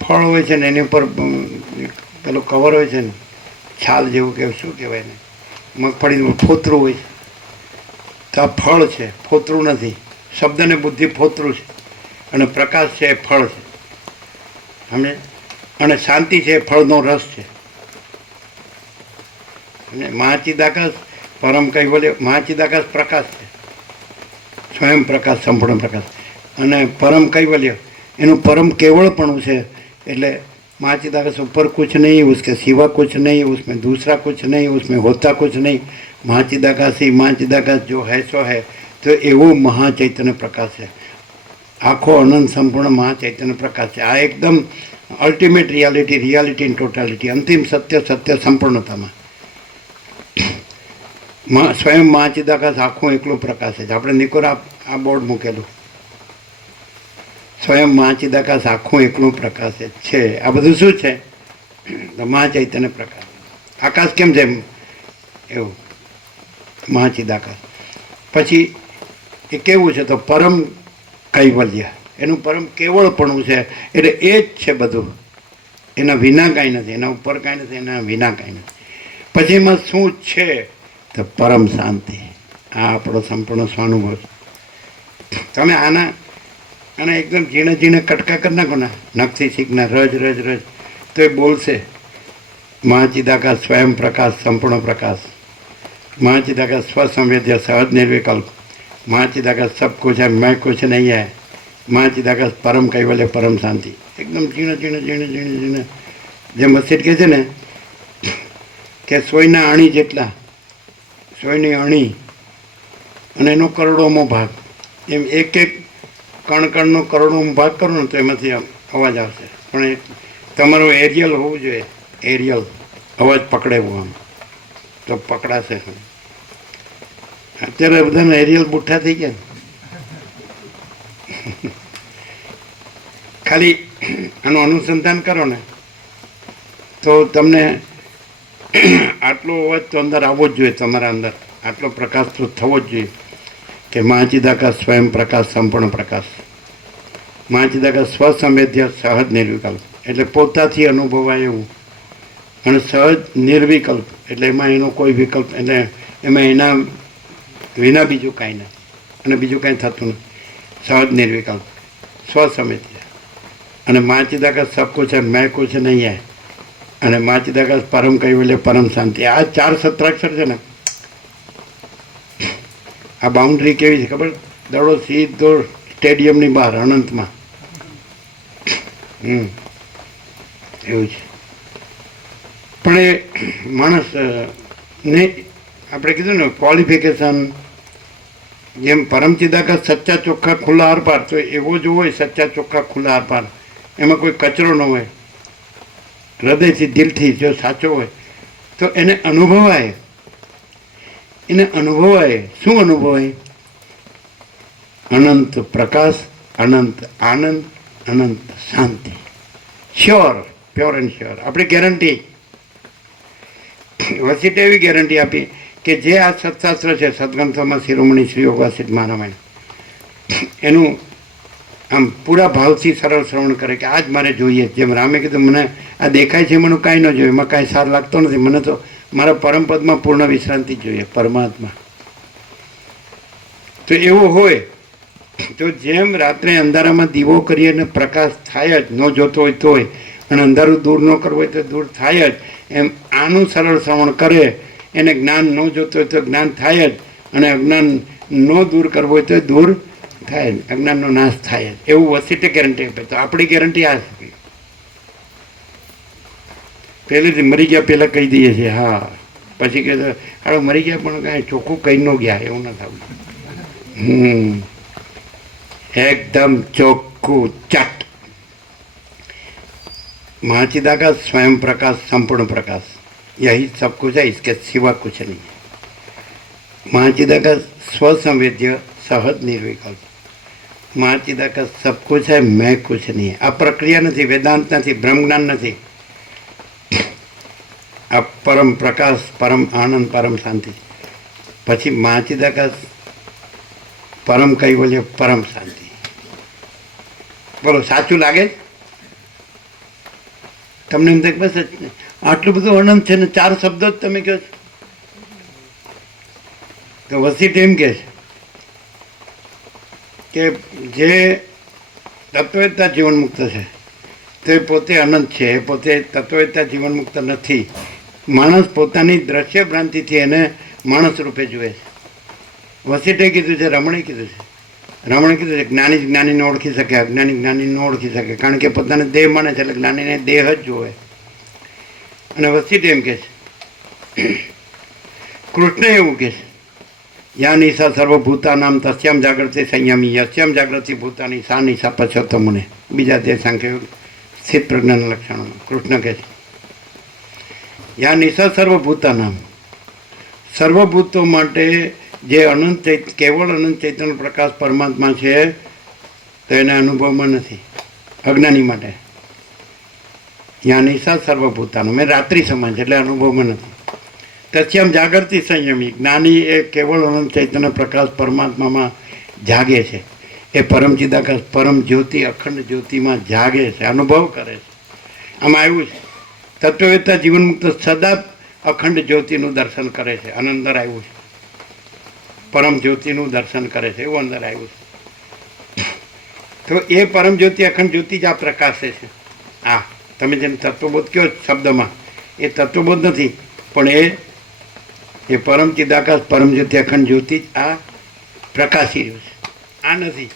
ફળ હોય છે ને એની ઉપર પેલું કવર હોય છે ને, છાલ જેવું કે શું કહેવાય ને, મગફળીનું ફોતરું હોય છે. તો આ ફળ છે, ફોતરું નથી. શબ્દ ને બુદ્ધિ ફોતરું છે અને પ્રકાશ છે એ ફળ છે. સમજે? અને શાંતિ છે એ ફળનો રસ છે. અને મહાચિદાકાશ પરમ કૈવલ્ય, મહાચિદાકાશ પ્રકાશ છે, સ્વયં પ્રકાશ, સંપૂર્ણ પ્રકાશ. અને પરમ કૈવલ્ય એનું પરમ કેવળપણું છે. એટલે महाचिदाकाश ऊपर कुछ नहीं, उसके सिवा कुछ नहीं, उसमें दूसरा कुछ नहीं, उसमें होता कुछ नहीं. महाचिदाकाश ही महाचिदाकाश जो है सो है. तो एवो महाचैतन्य प्रकाश है. आखो अनंत संपूर्ण महाचैतन्य प्रकाश है. आ एकदम ultimate reality, reality in totality, अंतिम सत्य, सत्य संपूर्णता में स्वयं महाचिदाकाश आखो एकलो प्रकाश है. આપણે નિકોર આ બોર્ડ મૂકેલું, સ્વયં મહાચિદાકાશ આખું એકલું પ્રકાશ છે. આ બધું શું છે? તો મહાચૈતન્ય પ્રકાશ. આકાશ કેમ છે એવું મહાચિદાકાશ. પછી એ કેવું છે? તો પરમ કૈવલ્ય, એનું પરમ કેવળપણું છે. એટલે એ જ છે બધું, એના વિના કાંઈ નથી, એના ઉપર કાંઈ નથી, એના વિના કાંઈ નથી. પછી એમાં શું છે? તો પરમ શાંતિ. આ આપણો સંપૂર્ણ સ્વાનુભવ છે. તમે આના અને એકદમ ઝીણે ઝીણે કટકા કરી નાખો ને નખથી શીખના, રજ રજ રજ, તો એ બોલશે મહાચિદાકાશ સ્વયં પ્રકાશ, સંપૂર્ણ પ્રકાશ. મહાચિદાકાશ સ્વસંવેદ્ય, સહજ निर्विकल्प. મહાચિદાકાશ सब कुछ है, मैं कुछ नहीं है. મહાચિદાકાશ પરમ કૈવલ્ય, પરમ શાંતિ. એકદમ ઝીણે ઝીણે ઝીણે ઝીણે ઝીણે. જે મસ્જિદ કહે છે ને કે સોયના અણી જેટલા, સોયની અણી અને એનો કરોડોમો ભાગ, એમ એક એક કણકણનો કરોડોમો ભાગ કરો ને તો એમાંથી અવાજ આવશે. પણ એ તમારું એરિયલ હોવું જોઈએ, એરિયલ અવાજ પકડેવું આમ તો પકડાશે. અત્યારે બધાને એરિયલ બુઠ્ઠા થઈ ગયા. ખાલી આનું અનુસંધાન કરો ને તો તમને આટલો અવાજ તો અંદર આવવો જ જોઈએ. તમારા અંદર આટલો પ્રકાશ તો થવો જ જોઈએ કે મહાચિદાકાશ સ્વયં પ્રકાશ, સંપૂર્ણ પ્રકાશ. મહાચિદાકાશ સ્વસંવેદ્ય, સહજ નિર્વિકલ્પ, એટલે પોતાથી અનુભવાય એવું. અને સહજ નિર્વિકલ્પ એટલે એમાં એનો કોઈ વિકલ્પ, એટલે એમાં એના વિના બીજું કાંઈ નથી અને બીજું કાંઈ થતું નથી. સહજ નિર્વિકલ્પ, સ્વસંવેદ્ય. અને મહાચિદાકાશ સબ કુછ है, मैं कुछ नहीं है. અને મહાચિદાકાશ પરમ કૈવલ્ય, પરમ શાંતિ. આ 4 સત્રાક્ષર છે ને, આ બાઉન્ડ્રી કેવી છે ખબર? દડો સીધો સ્ટેડિયમની બહાર અનંતમાં. એવું છે. પણ એ માણસ ને આપણે કીધું ને ક્વોલિફિકેશન, જેમ પરમચિદાકાશ સચ્ચા ચોખ્ખા ખુલ્લા આરપાર, તો એવો જ હોય સચ્ચા ચોખ્ખા ખુલ્લા આરપાર. એમાં કોઈ કચરો ન હોય હૃદયથી દિલથી જો સાચો હોય તો એને અનુભવાય. શું અનુભવાય? અનંત પ્રકાશ, અનંત આનંદ, અનંત શાંતિ. Sure, pure and sure. આપણી ગેરંટી વસીટે એવી ગેરંટી આપી કે જે આ સત્શાસ્ત્ર છે, સદગ્રંથોમાં શિરોમણી શ્રી યોગ વાસિષ્ઠ મહારામાયણ, એનું આમ પૂરા ભાવથી સરળ શ્રવણ કરે કે આ જ મારે જોઈએ. જેમ રામે કીધું, મને આ દેખાય છે, મને કાંઈ ન જોઈએ, એમાં કાંઈ સાર લાગતો નથી, મને તો મારા પરમપદમાં પૂર્ણ વિશ્રાંતિ જોઈએ, પરમાત્મા. તો એવું હોય તો જેમ રાત્રે અંધારામાં દીવો કરીએ અને પ્રકાશ થાય જ, ન જોતો હોય તોય, અને અંધારું દૂર ન કરવું હોય તો દૂર થાય જ, એમ આનું સરળ શ્રવણ કરે, એને જ્ઞાન ન જોતો હોય તો જ્ઞાન થાય જ, અને અજ્ઞાન ન દૂર કરવું હોય તો દૂર થાય જ, અજ્ઞાનનો નાશ થાય જ. એવું વસીટે ગેરંટી આપે. તો આપણી ગેરંટી આ છે. પહેલેથી મરી ગયા પહેલાં કહી દઈએ છીએ. હા, પછી કહે તો હાલો મરી ગયા પણ કાંઈ ચોખ્ખું કહી ન ગયા, એવું ન થવું. એકદમ ચોખ્ખું ચટ. महाचिदाकाश स्वयं प्रकाश, संपूर्ण प्रकाश, यही सब कुछ है, इसके सिवा कुछ नहीं है. महाचिदाकाश स्वसंवेद्य, सहज निर्विकल्प. महाचिदाकाश सब कुछ है, मैं कुछ नहीं है. આ પ્રક્રિયા નથી, વેદાંત નથી, બ્રહ્મજ્ઞાન નથી. આ પરમ પ્રકાશ, પરમ આનંદ, પરમ શાંતિ. પછી महाचिदाकाश પરમ કૈવલ્ય, પરમ શાંતિ. બોલો, સાચું લાગે? તમને એમ થાય બસ આટલું બધું અનંત છે ને 4 શબ્દો જ તમે કહો છો? તો વસીટ એમ કહે છે કે જે તત્વવેત્તા જીવનમુક્ત છે તે પોતે અનંત છે, એ પોતે તત્વવેત્તા જીવનમુક્ત નથી. માણસ પોતાની દ્રશ્ય ભ્રાંતિથી એને માણસ રૂપે જુએ છે. વસીટે કીધું છે, રમણે કીધું છે. રમણે કીધું છે જ્ઞાની જ્ઞાનીને ઓળખી શકે, અજ્ઞાની જ્ઞાનીને ઓળખી શકે, કારણ કે પોતાને દેહ માને છે, એટલે જ્ઞાનીને દેહ જ જોવે. અને વસીટ એમ કહે છે, કૃષ્ણ એવું કહે છે, યા નિશા સર્વભૂતાનામ તસ્યામ જાગૃતિ સંયમી, યસ્યામ જાગૃતિ ભૂતાની સા નિશા પછોતમને. બીજા તે સાંખ્ય સ્થિત પ્રજ્ઞાના લક્ષણોમાં કૃષ્ણ કહે છે, યા નિશા સર્વભૂતાનામ, સર્વભૂતો માટે જે અનંત કેવળ અનંત ચૈતન્ય પ્રકાશ પરમાત્મા છે, તો એને અનુભવમાં નથી. અજ્ઞાની માટે યા નિશા સર્વભૂતાનો, મેં રાત્રિ સમાન છે એટલે અનુભવમાં નથી. તસ્યામ જાગૃતિ સંયમી, જ્ઞાની એ કેવળ અનંત ચૈતન્ય પ્રકાશ પરમાત્મામાં જાગે છે. એ પરમ ચિદાકાશ, પરમ જ્યોતિ, અખંડ જ્યોતિમાં જાગે છે, અનુભવ કરે છે. આમાં આવ્યું છે તત્વવેત્તા જીવનમુક્ત સદા અખંડ જ્યોતિનું દર્શન કરે છે. અંદર આવ્યું છે પરમ જ્યોતિનું દર્શન કરે છે, એવું અંદર આવ્યું છે. તો એ પરમ જ્યોતિ, અખંડ જ્યોતિ જ આ પ્રકાશે છે. આ તમે જેમ તત્વબોધ કહો શબ્દમાં, એ તત્વબોધ નથી, પણ એ પરમ ચિદાકાશ, પરમ જ્યોતિ, અખંડ જ્યોતિ જ આ પ્રકાશી રહ્યું છે. આ નથી.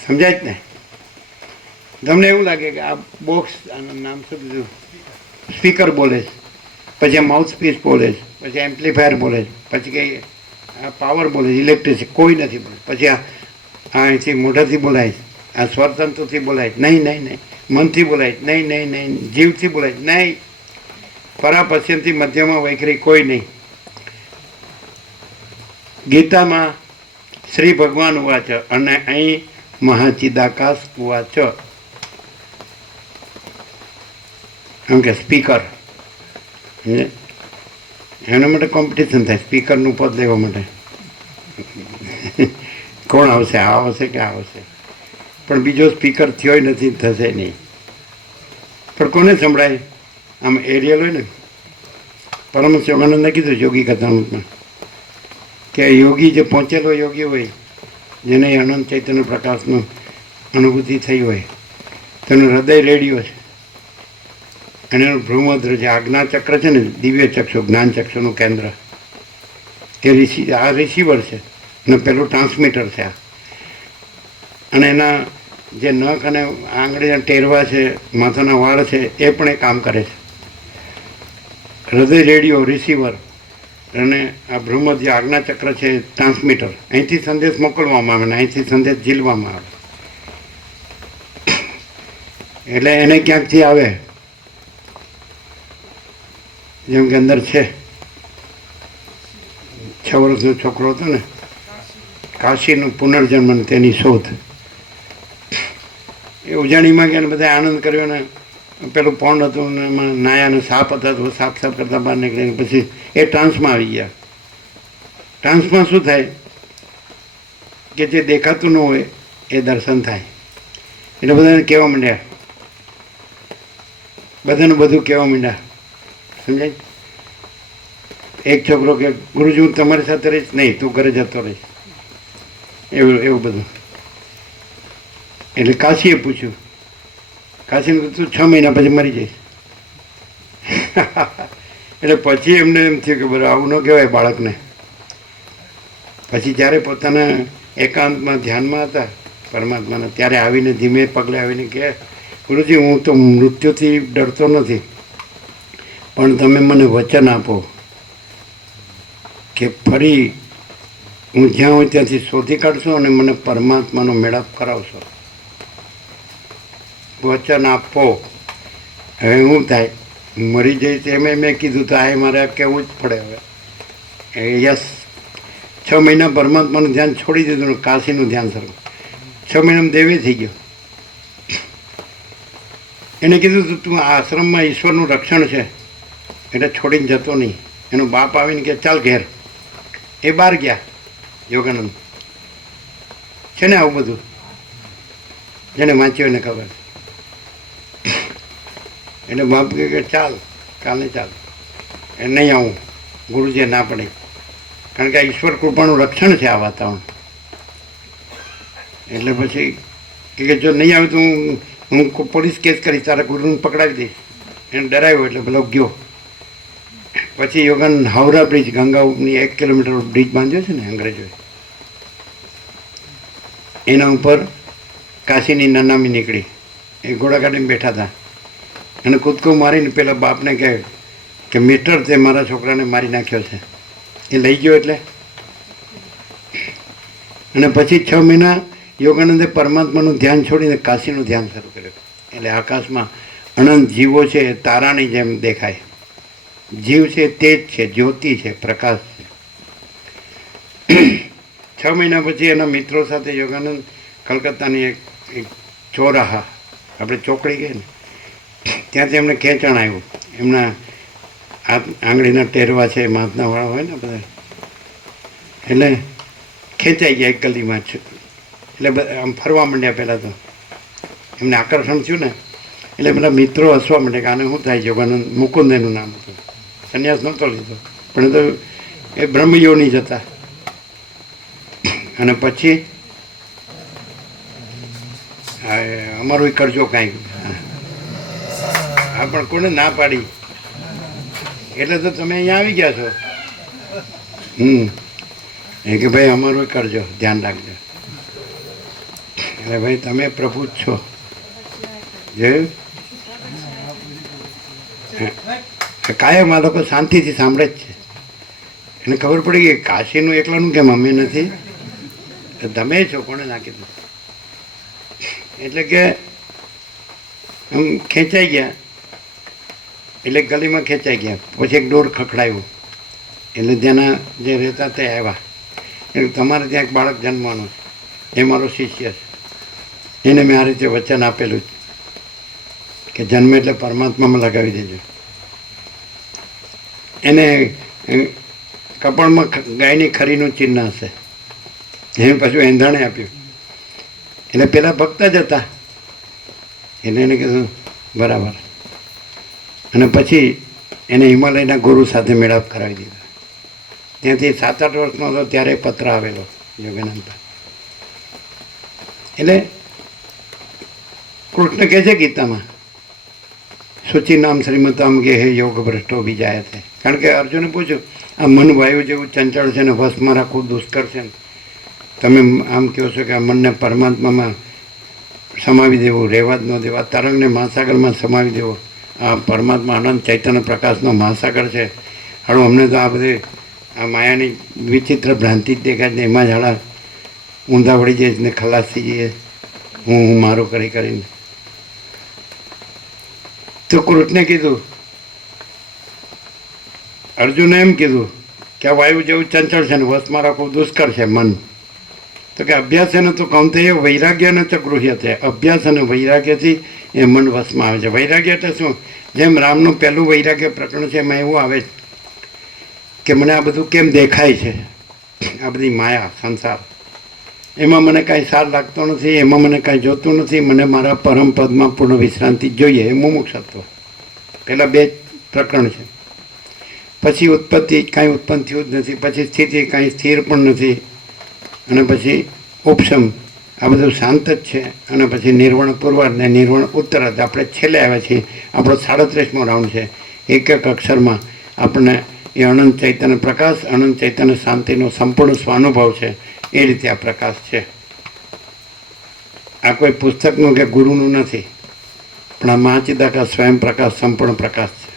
સમજાય જ ને? તમને એવું લાગે કે આ બોક્સ, આનું નામ શું કીધું, સ્પીકર બોલે છે, પછી આ માઉથ પીસ બોલે છે, પછી એમ્પ્લીફાયર બોલે છે, પછી કંઈ આ પાવર બોલે છે, ઇલેક્ટ્રિસિટી કોઈ નથી બોલે, પછી આ અહીંથી મોઢાથી બોલાય છે, આ સ્વરતંતુથી બોલાય છે, નહીં, મનથી બોલાય છે, નહીં, જીવથી બોલાય છે, નહીં, પરાપશ્યંથી મધ્યમાં વૈખરી કોઈ નહીં. ગીતામાં શ્રી ભગવાન ઉવાચ, અને અહીં મહાચિદાકાશ ઉવાચ, એમ કે સ્પીકર, એના માટે કોમ્પિટિશન થાય સ્પીકરનું પદ લેવા માટે. કોણ આવશે, આ આવશે કે આ આવશે, પણ બીજો સ્પીકર થયોય નથી, થશે નહીં. પણ કોને સંભળાય? આમ એરિયલ હોય ને, પરમહંસ યોગાનંદે કીધું યોગી કથામાં કે યોગી જે પહોંચેલો યોગી હોય, જેને અનંત ચૈતન્ય પ્રકાશનું અનુભૂતિ થઈ હોય, તેનું હૃદય રેડિયો છે, અને એનું ભ્રૂમધ્ર જે આજ્ઞાચક્ર છે ને, દિવ્ય ચક્ષુ, જ્ઞાન ચક્ષુનું કેન્દ્ર, એ આ રિસીવર છે, અને પેલું ટ્રાન્સમીટર છે આ. અને એના જે નખ અને આંગળીના ટેરવા છે, માથાના વાળ છે, એ પણ એ કામ કરે છે. હૃદય રેડિયો, રિસીવર, અને આ ભ્રૂમધ્ય આજ્ઞાચક્ર છે ટ્રાન્સમીટર. અહીંથી સંદેશ મોકલવામાં આવે ને અહીંથી સંદેશ ઝીલવામાં આવે. એટલે એને ક્યાંકથી આવે, જેમ કે અંદર છે 6 વર્ષનો છોકરો હતો ને, કાશીનું પુનર્જન્મ ને તેની શોધ, એ ઉજાણીમાં ગયા ને બધા આનંદ કર્યો ને પેલું પોન્ડ હતું ને એમાં નાયા ને સાપ હતા તો સાફ સાફ કરતા બહાર નીકળીને પછી એ ટ્રાન્સમાં આવી ગયા. ટ્રાન્સમાં શું થાય કે જે દેખાતું ન હોય એ દર્શન થાય. એટલે બધાને કહેવા માંડ્યા, બધાનું બધું કહેવા માંડ્યા, સમજાય. એક છોકરો કે ગુરુજી હું તમારી સાથે રહીશ, નહીં તું ઘરે જતો રહીશ, એવું બધું. એટલે કાશીએ પૂછ્યું, કાશીને તું 6 મહિના પછી મરી જઈશ. એટલે પછી એમને એમ થયું કે બરાબર આવું ન કહેવાય બાળકને. પછી જ્યારે પોતાના એકાંતમાં ધ્યાનમાં હતા પરમાત્માના, ત્યારે આવીને ધીમે પગલે આવીને કહે, ગુરુજી હું તો મૃત્યુથી ડરતો નથી, પણ તમે મને વચન આપો કે ફરી હું જ્યાં હોય ત્યાંથી શોધી કાઢશો અને મને પરમાત્માનો મેળાપ કરાવશો. વચન આપો. હવે શું થાય, મરી જઈશ એમ મેં કીધું તો આ મારે કહેવું જ પડે. હવે યસ, 6 મહિના પરમાત્માનું ધ્યાન છોડી દીધું ને કાશીનું ધ્યાન શરૂ. 6 મહિનામાં દેવી થઈ ગયો. એને કીધું તું આ આશ્રમમાં ઈશ્વરનું રક્ષણ છે એટલે છોડીને જતો નહીં. એનો બાપ આવીને કે ચાલ ઘેર. એ બહાર ગયા. યોગાનંદ છે ને આવું બધું, જેને વાંચ્યું એને ખબર. એટલે બાપ કહે કે ચાલ કાલે ચાલ, એ નહીં આવું. ગુરુજીએ ના પડી, કારણ કે આ ઈશ્વર કૃપાનું રક્ષણ છે આ વાતાવરણ. એટલે પછી કે જો નહીં આવે તો હું પોલીસ કેસ કરીશ, તારા ગુરુને પકડાવી દઈશ. એને ડરાવ્યો એટલે પેલો ગયો. પછી યોગાનંદ હાવરા બ્રિજ, ગંગાની 1 કિલોમીટર બ્રિજ બાંધ્યો છે ને અંગ્રેજોએ, એના ઉપર કાશીની નનામી નીકળી. એ ઘોડા કાઢીને બેઠા હતા અને કૂદકો મારીને પેલા બાપને કહે કે મિસ્ટર તે મારા છોકરાને મારી નાખ્યો છે. એ લઈ ગયો એટલે. અને પછી 6 મહિના યોગાનંદે પરમાત્માનું ધ્યાન છોડીને કાશીનું ધ્યાન શરૂ કર્યું. એટલે આકાશમાં અનંત જીવો છે, તારાની જેમ દેખાય. જીવ છે તે જ છે, જ્યોતિ છે, પ્રકાશ છે. 6 મહિના પછી એના મિત્રો સાથે યોગાનંદ કલકત્તાની એક ચોરાહા, આપણે ચોકડી ગઈ ને ત્યાંથી એમને ખેંચાણ આવ્યું. એમના આંગળીના ટેરવા છે માથનાવાળા હોય ને બધા, એટલે ખેંચાઈ ગયા એક ગલીમાં. એટલે આમ ફરવા માંડ્યા. પહેલાં તો એમને આકર્ષણ થયું ને એટલે બધા મિત્રો હસવા માંડ્યા કે આને શું થાય. યોગાનંદ, મુકુંદ એનું નામ હતું, સંન્યાસ નહોતો લીધો પણ એ તો એ બ્રહ્મયોની જ હતા. અને પછી અમારું કરજો કાંઈક. હા પણ કોને ના પાડી, એટલે તો તમે અહીંયા આવી ગયા છો. એ કે ભાઈ અમારું કરજો, ધ્યાન રાખજો. એટલે ભાઈ તમે પ્રભુ જ છો. જોયું, કાયમ આ લોકો શાંતિથી સાંભળે જ છે. એને ખબર પડી કે કાશીનું એકલાનું કેમ, અમે નથી, તમે છો. કોણે ના કીધું? એટલે કે આમ ખેંચાઈ ગયા. એટલે ગલીમાં ખેંચાઈ ગયા. પછી એક ડોર ખખડાયું. એટલે ત્યાંના જે રહેતા તે આવ્યા. એટલે તમારે ત્યાં એક બાળક જન્મવાનું છે, એ મારો શિષ્ય છે. એને મેં આ રીતે વચન આપેલું કે જન્મ એટલે પરમાત્મામાં લગાવી દેજો. એને કપાળમાં ગાયની ખરીનું ચિહ્ન હશે. એને પાછું એંધાણે આપ્યું. એટલે પેલા ભક્ત જ હતા. એટલે એને કીધું બરાબર. અને પછી એને હિમાલયના ગુરુ સાથે મેળાપ કરાવી દીધો. ત્યાંથી 7-8 વર્ષનો હતો ત્યારે પત્ર આવેલો યોગાનંદ. એટલે કૃષ્ણ કહે છે ગીતામાં, સૂચિ નામ શ્રીમતામ કે હે યોગ ભ્રષ્ટો બીજાય છે. કારણ કે અર્જુને પૂછ્યું, આ મન વાયુ જેવું ચંચળ છે ને વશમાં રાખવું દુષ્કર છે ને, તમે આમ કહો છો કે આ મનને પરમાત્મામાં સમાવી દેવું, રહેવા જ ન દેવા, તરંગને મહાસાગરમાં સમાવી દેવો. આ પરમાત્મા આનંદ ચૈતન્ય પ્રકાશનો મહાસાગર છે. હાડું અમને તો આ બધી આ માયાની વિચિત્ર ભ્રાંતિ જ દેખાય ને એમાં જ હાડા ઊંધા વળી જઈશ ને ખલાસ થઈ જઈએ, હું મારું કરીને. તો કૃષ્ણે કીધું, અર્જુને એમ કીધું કે આ વાયુ જેવું ચંચળ છે ને વશમાં રાખવું દુષ્કર છે મન. તો કે અભ્યાસ એને તો કૌંતેય વૈરાગ્ય ન ચ ગૃહ્યતે, અભ્યાસ અને વૈરાગ્યથી એ મન વશમાં આવે છે. વૈરાગ્ય એટલે શું? જેમ રામનું પહેલું વૈરાગ્ય પ્રકરણ છે એમાં એવું આવે કે મને આ બધું કેમ દેખાય છે, આ બધી માયા સંસાર, એમાં મને કાંઈ સાર લાગતો નથી, એમાં મને કાંઈ જોતું નથી, મને મારા પરમ પદમાં પૂર્ણ વિશ્રાંતિ જોઈએ, એ મુમુક્ષત્વ. પહેલાં બે પ્રકરણ છે. પછી ઉત્પત્તિ, કાંઈ ઉત્પન્ન થયું જ નથી, પછી સ્થિતિ, કાંઈ સ્થિર પણ નથી, અને પછી ઉપશમ, આ બધું શાંત જ છે, અને પછી નિર્વણ પૂર્વાર્ધ ને નિર્વણ ઉત્તરાર્ધ. આપણે છેલ્લે આવ્યા છીએ, આપણો 37મો રાઉન્ડ છે. એક એક અક્ષરમાં આપણને એ અનંત ચૈતન્ય પ્રકાશ, અનંત ચૈતન્ય શાંતિનો સંપૂર્ણ સ્વાનુભવ છે. એ રીતે આ પ્રકાશ છે. આ કોઈ પુસ્તકનું કે ગુરુનું નથી, પણ આ મહાચિદાકાશ સ્વયં પ્રકાશ, સંપૂર્ણ પ્રકાશ છે.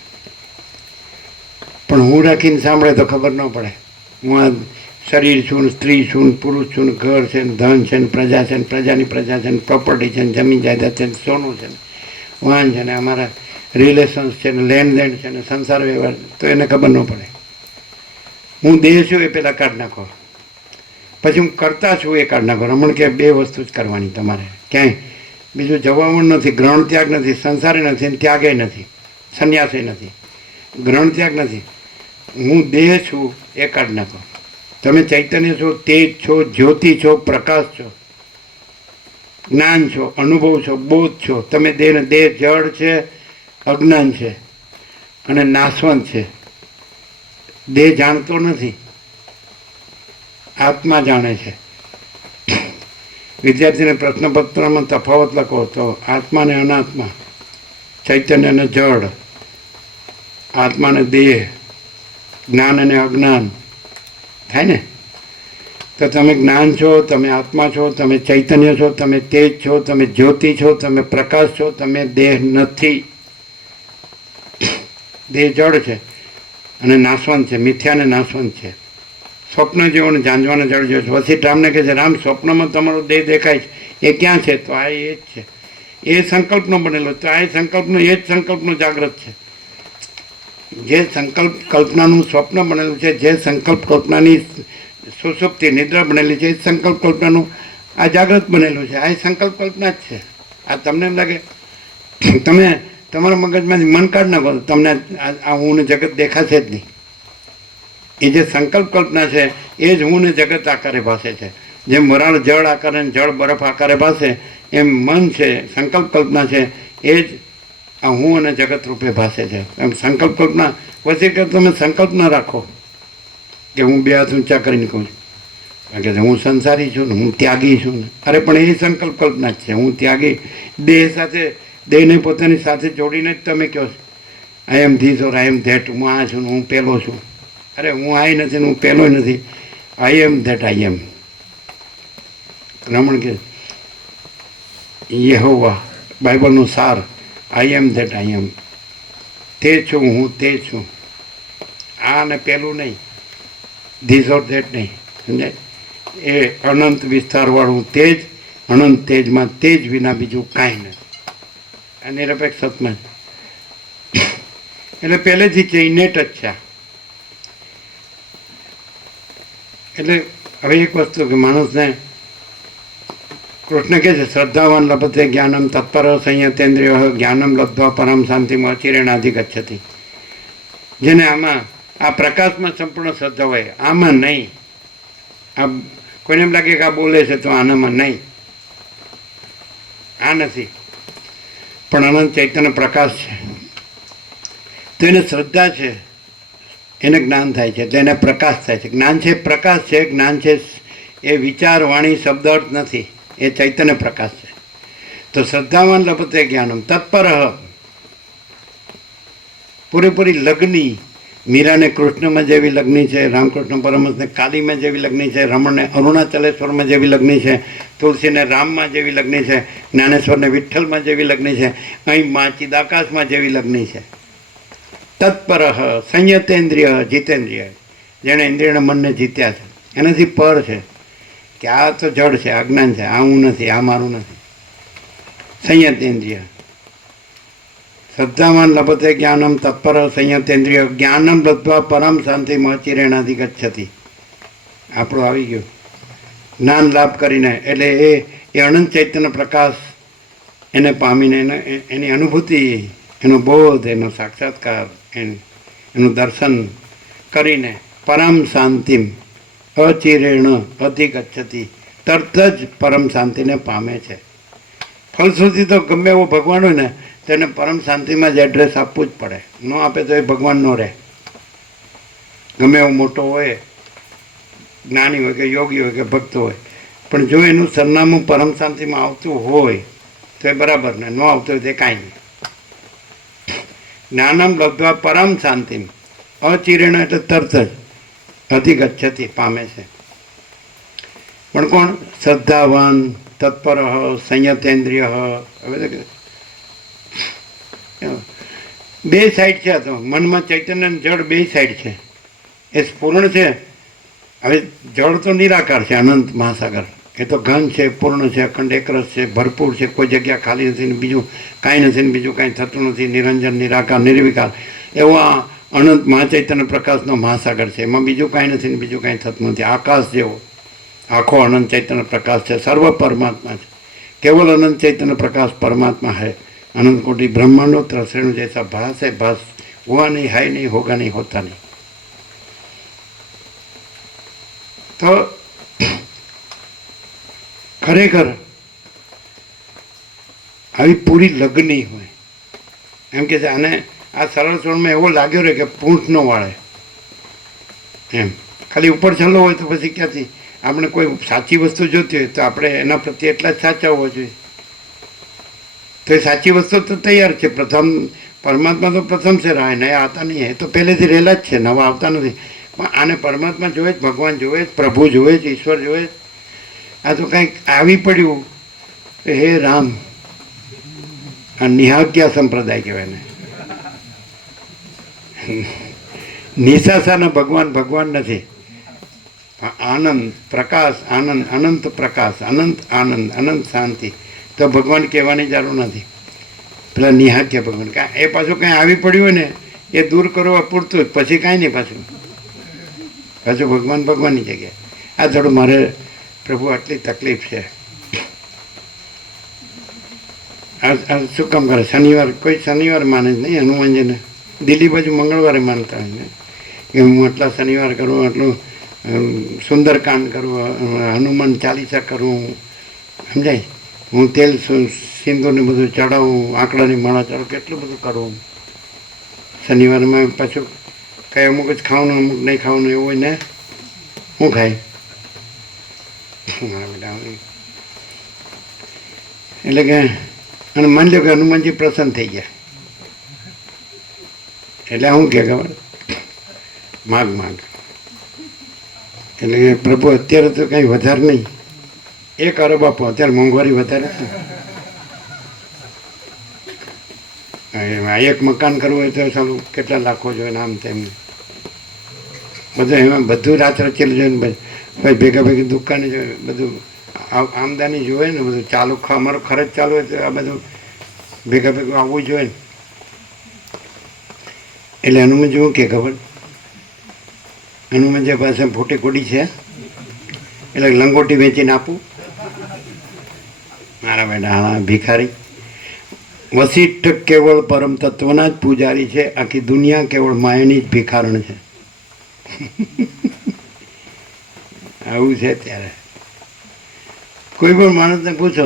પણ હું રાખીને સાંભળે તો ખબર ન પડે. હું આ શરીર છું, સ્ત્રી છું, પુરુષ છું, ઘર છે, ધન છે, પ્રજા છે, પ્રજાની પ્રજા છે, પ્રોપર્ટી છે, જમીન જાયદાદ છે, સોનું છે, વાહન છે, ને અમારા રિલેશન્સ છે, ને લેણ દેણ છે, ને સંસાર વ્યવહાર, તો એને ખબર ન પડે. હું દેહ છું એ પહેલાં કાઢી નાખો, પછી હું કરતા છું એ કાઢી નાખો. રમણ કે બે વસ્તુ જ કરવાની તમારે, ક્યાંય બીજું જવાનું નથી. ગ્રહણ ત્યાગ નથી, સંસારે નથી, અને ત્યાગે નથી, સંન્યાસે નથી, ગ્રહણ ત્યાગ નથી. હું દેહ છું એ કાઢી નાખો. તમે ચૈતન્ય છો, તેજ છો, જ્યોતિ છો, પ્રકાશ છો, જ્ઞાન છો, અનુભવ છો, બોધ છો. તમે દેહ, દેહ જળ છે, અજ્ઞાન છે અને નાશવંત છે. દેહ જાણતો નથી, આત્મા જાણે છે. વિદ્યાર્થીને પ્રશ્નપત્રમાં તફાવત લખો તો આત્મા ને અનાત્મા, ચૈતન્ય અને જળ, આત્મા અને દેહ, જ્ઞાન અને અજ્ઞાન થાય ને. તો તમે જ્ઞાન છો, તમે આત્મા છો, તમે ચૈતન્ય છો, તમે તેજ છો, તમે જ્યોતિ છો, તમે પ્રકાશ છો, તમે દેહ નથી. દેહ જળ છે અને નાશવંત છે, મિથ્યા ને નાશવંત છે. સ્વપ્ન જેવો ને ઝાંઝવાના જળ જેવો છે. વસિષ્ઠ રામને કહે છે, રામ સ્વપ્નમાં તમારો દેહ દેખાય છે, એ ક્યાં છે? તો આ એ જ છે, એ સંકલ્પનો બનેલો. તો આ સંકલ્પનો, એ જ સંકલ્પનો જાગ્રત છે. જે સંકલ્પ કલ્પનાનું સ્વપ્ન બનેલું છે, જે સંકલ્પ કલ્પનાની સુષુપ્તિ નિદ્રા બનેલી છે, એ સંકલ્પ કલ્પનાનું આ જાગ્રત બનેલું છે. આ સંકલ્પ કલ્પના જ છે. આ તમને એમ લાગે, તમે તમારા મગજમાંથી મન કાઢી નાખો તો તમને આ હું ને જગત દેખાશે જ નહીં. એ જે સંકલ્પ કલ્પના છે એ જ હું ને જગત આકારે ભાસે છે. જેમ વરાળ જળ આકારે, જળ બરફ આકારે ભાસે, એમ મન છે, સંકલ્પ કલ્પના છે, એ જ આ હું અને જગત રૂપે ભાસે છે. એમ સંકલ્પ કલ્પના પછી કે તમે સંકલ્પ ના રાખો કે હું બે હાથ ઊંચા કરીને કહું છું, કારણ કે હું સંસારી છું ને, હું ત્યાગી છું ને. અરે પણ એ સંકલ્પ કલ્પના જ છે. હું ત્યાગી, દેહ સાથે, દેહને પોતાની સાથે જોડીને જ તમે કહો છો આઈ એમ this or I M that, હું આ છું, હું પેલો છું. અરે હું આઈ નથી ને હું પેલો નથી, આઈ એમ ધેટ આઈ એમ. રમણ કે યહોવા, બાઇબલનું સાર, આઈ એમ ધેટ આઈ એમ. તે છું, હું તે છું. આ ને પેલું નહીં, ધીસ ઓર ધેટ નહીં, સમજાય? એ અનંત વિસ્તારવાળું તેજ, અનંત તેજમાં તેજ વિના બીજું કાંઈ નથી. આ નિરપેક્ષ સત્માં એટલે પહેલેથી છે, ઇનેટ જ છે. એટલે હવે એક વસ્તુ કે માણસને કૃષ્ણ કહે છે, શ્રદ્ધાવાન લભતે જ્ઞાનમ તત્પર સંયતેન્દ્રિય જ્ઞાનમ લબ્ધ્વા પરમ શાંતિમાં અચિરેણાધિગચ્છતિ. જેને આમાં આ પ્રકાશમાં સંપૂર્ણ શ્રદ્ધા હોય, આમાં નહીં. આ કોઈને એમ લાગે કે આ બોલે છે તો આનામાં નહીં, આ નથી, પણ અનંત ચૈતન્ય પ્રકાશ છે. તો એને શ્રદ્ધા છે, એને જ્ઞાન થાય છે, તો એને પ્રકાશ થાય છે. જ્ઞાન છે, પ્રકાશ છે. જ્ઞાન છે એ વિચાર, વાણી, શબ્દ, અર્થ નથી, એ ચૈતન્ય પ્રકાશ છે. તો શ્રદ્ધાવાન લભતે જ્ઞાનમ તત્પર, પૂરેપૂરી લગ્ની. મીરાને કૃષ્ણમાં જેવી લગ્ની છે, રામકૃષ્ણ પરમહંસને કાલીમાં જેવી લગ્ની છે, રમણને અરુણાચલેશ્વરમાં જેવી લગ્ની છે, તુલસીને રામમાં જેવી લગ્ની છે, જ્ઞાનેશ્વરને વિઠ્ઠલમાં જેવી લગ્ની છે, અહીં મા ચિદાકાશમાં જેવી લગ્ની છે. તત્પર સંયતેન્દ્રિય જીતેન્દ્રિય, જેણે ઇન્દ્રિયના મનને જીત્યા છે, એનાથી પર છે કે આ તો જડ છે, અજ્ઞાન છે, આ હું નથી, આ મારું નથી. સંયતેન્દ્રિય શ્રદ્ધાવાન લભતે જ્ઞાનમ તત્પર સંયતેન્દ્રિય જ્ઞાનમ લબ્ધ્વા પરમ શાંતિ મચિરેણાધિ ગચ્છતિ. આપણું આવી ગયું જ્ઞાન લાભ કરીને, એટલે એ અનંત ચૈતન્ય પ્રકાશ એને પામીને એની અનુભૂતિ, એનો બોધ, એનો સાક્ષાત્કાર, એનું દર્શન કરીને પરમ શાંતિમ અચિરેણ અધિગચ્છતિ, તરત જ પરમ શાંતિને પામે છે. ફલશ્રુતિ તો ગમે એવો ભગવાન હોય ને તેને પરમ શાંતિમાં જ એડ્રેસ આપવું જ પડે. ન આપે તો એ ભગવાન ન રહે. ગમે એવો મોટો હોય, જ્ઞાની હોય કે યોગી હોય કે ભક્ત હોય, પણ જો એનું સરનામું પરમ શાંતિમાં આવતું હોય તો એ બરાબર ને, ન આવતું હોય તે કાંઈ નહીં. જ્ઞાનમ લબ્ધ્વા પરમ શાંતિમ અચિરેણ એટલે તરત જ અધિગચ્છતિ પામે છે. પણ કોણ? શ્રદ્ધાવાન, તત્પર, સંયતેન્દ્રિય. હવે બે સાઈડ છે. તો મનમાં ચૈતન્ય અને જળ બે સાઈડ છે. એ સ્ફુરણ છે. હવે જળ તો નિરાકાર છે, અનંત મહાસાગર. એ તો ઘન છે, પૂર્ણ છે, અખંડ એકરસ છે, ભરપૂર છે, કોઈ જગ્યા ખાલી નથી ને બીજું કાંઈ નથી ને બીજું કાંઈ થતું નથી, નિરંજન, નિરાકાર, નિર્વિકાર. એવો આ અનંત મહાચૈતન્ય પ્રકાશનો મહાસાગર છે. એમાં બીજું કાંઈ નથી ને બીજું કાંઈ થતું નથી. આકાશ જેવો આખો અનંત ચૈતન્ય પ્રકાશ છે. સર્વ પરમાત્મા છે. કેવલ અનંત ચૈતન્ય પ્રકાશ પરમાत्मा है. अनंत कोटि ब्रह्मांडों त्रसरेणु जैसा भास है, भास हुआ नहीं, है नहीं, होगा नहीं, होता नहीं. तो ખરેખર આવી પૂરી લગ્ની હોય એમ કે છે. આને આ સરળ સ્વરમાં એવો લાગ્યો રહે કે પૂંછ ન વાળે એમ. ખાલી ઉપર છલ્લો હોય તો પછી ક્યાંથી આપણે કોઈ સાચી વસ્તુ જોતી હોય તો આપણે એના પ્રત્યે એટલા જ સાચા હોવા જોઈએ. તો એ સાચી વસ્તુ તો તૈયાર છે. પ્રથમ પરમાત્મા તો પ્રથમ છે, રાય નયા આવતા નહીં. એ તો પહેલેથી રહેલા જ છે, નવા આવતા નથી. પણ આને પરમાત્મા જોવે જ, ભગવાન જોવે જ, પ્રભુ જોવે જ, ઈશ્વર જોવે જ. આ તો કંઈક આવી પડ્યું. હે રામ, આ નિહાગ્યા સંપ્રદાય કહેવાય ને. નિશાસાના ભગવાન ભગવાન નથી. આનંદ પ્રકાશ, આનંદ, અનંત પ્રકાશ, અનંત આનંદ, અનંત શાંતિ. તો ભગવાન કહેવાની જરૂર નથી. પેલા નિહાગ્ય ભગવાન એ પાછું કાંઈ આવી પડ્યું હોય ને એ દૂર કરવા પૂરતું જ, પછી કાંઈ નહીં. પાછું ભગવાન ભગવાનની જગ્યાએ. આ થોડું મારે પ્રભુ આટલી તકલીફ છે. આ શું કામ કરે? શનિવાર કોઈ શનિવાર માને જ નહીં. હનુમાનજીને દિલ્હી બાજુ મંગળવારે માનતા હોય ને કે હું આટલા શનિવાર કરું, આટલું સુંદરકાંડ કરું, હનુમાન ચાલીસા કરું, સમજાય. હું તેલ સિંદૂરને બધું ચડાવું, આંકડાની માળા ચડાવું, કેટલું બધું કરું. શનિવારમાં પાછું કંઈ અમુક જ ખાવાનું, અમુક નહીં ખાવાનું એવું હોય ને. હું ખાય એટલે કે અને માની લો કે હનુમાનજી પ્રસન્ન થઈ ગયા એટલે શું કે ખબર? માગ માગ. એટલે કે પ્રભુ અત્યારે તો કંઈ વધારે નહીં, 1 અરબ આપો. અત્યારે મોંઘવારી વધારે છે. એક મકાન કરવું હોય તો ચાલુ કેટલા લાખો જોઈએ આમ તેમ બધું. એમાં બધું રાત રચેલું જોઈએ ને ભાઈ. ભેગા ભેગી દુકાને જોઈએ, બધું આમદાની જોઈએ ને, બધું ચાલુ. અમારો ખર્ચ ચાલુ હોય તો આ બધું ભેગા ભેગું આવવું જોઈએ ને. એટલે હનુમાન જેવું કે ખબર? હનુમાનજી પાસે ફોટી કોડી છે એટલે લંગોટી વેચીને આપું. મારા બેટા હા ભિખારી. વશિષ્ઠ કેવળ પરમ તત્વના જ પૂજારી છે. આખી દુનિયા કેવળ માયાની જ ભિખારણ છે. આવું છે. ત્યારે કોઈ પણ માણસને પૂછો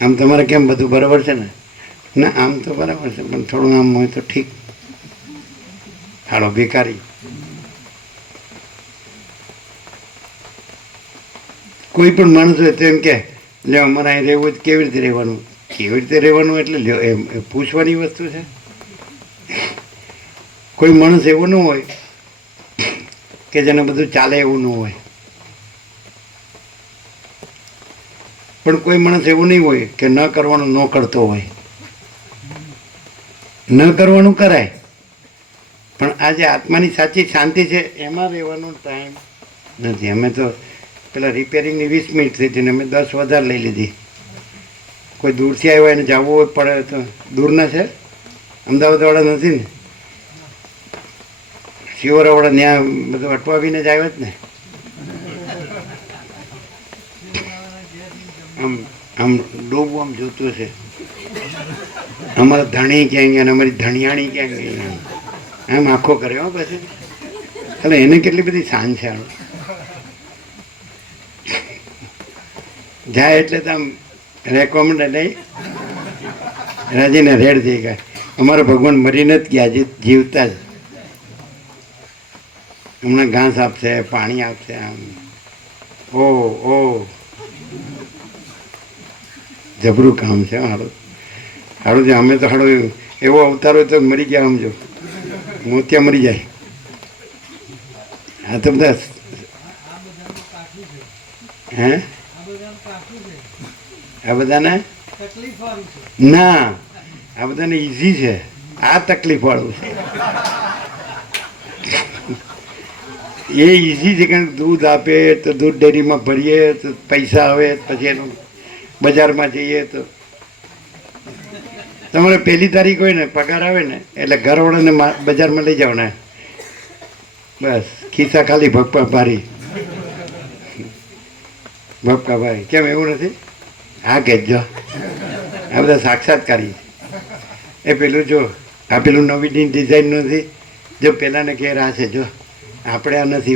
આમ તમારે કેમ બધું બરાબર છે ને? ના આમ તો બરાબર છે પણ થોડું આમ હોય તો ઠીક. હાલો ભિખારી. કોઈ પણ માણસ હોય તો એમ કે લે અમારે અહીં રહેવું જ કેવી રીતે રહેવાનું? કેવી રીતે રહેવાનું એટલે લ્યો એમ પૂછવાની વસ્તુ છે. કોઈ માણસ એવો ન હોય કે જેને બધું ચાલે એવું ન હોય. પણ કોઈ માણસ એવું નહીં હોય કે ન કરવાનું ન કરતો હોય. ન કરવાનું કરાય પણ આ જે આત્માની સાચી શાંતિ છે એમાં રહેવાનો ટાઈમ નથી. અમે તો પેલા રિપેરિંગની 20 મિનિટ થઈ હતી ને અમે 10 વધારે લઈ લીધી. કોઈ દૂરથી આવ્યા એને જવું પડે તો દૂરના છે અમદાવાદવાળા નથી ને? શિવરાવાળા ત્યાં બધું અટવાવીને જ આવ્યા જ ને. આમ આમ ડોબું આમ જોતું છે. અમારા ધણી ક્યાં ગયા ને અમારી ધણિયાણી ક્યાં ગઈ, આમ આખો કર્યો પછી. એટલે એને કેટલી બધી શાન છે. જાય એટલે તો આમ રેકોમેન્ડ નહીં, રાજીને રેડ થઈ ગયા. અમારા ભગવાન મરીને જ ગયા, જીવતા જ. હમણાં ઘાસ આપશે, પાણી આપશે. આમ ઓ જબરું કામ છે. હાડું હાડું છે. અમે તો હાડું એવો અવતાર હોય તો મરી ગયા. સમજો મોતિયા મરી જાય. આ તો બધા હે આ બધાને ના, આ બધાને ઇઝી છે. આ તકલીફવાળું છે. એ ઇઝી છે. કારણ કે દૂધ આપે તો દૂધ ડેરીમાં ભરીએ તો પૈસા આવે, પછી એનું બજારમાં જઈએ તો તમારે 1 તારીખ હોય ને પગાર આવે ને એટલે ઘરવાળાને બજારમાં લઈ જાવ ને, બસ ખિસ્સા ખાલી ભપકા ભારી. ભપકા ભાઈ કેમ એવું નથી? હા કહેજો. આ બધા સાક્ષાત્કારી. એ પેલું જો આ પેલું નવી ડિઝાઇન નથી, જો પેલાને ઘેર આ છે, જો આપણે આ નથી.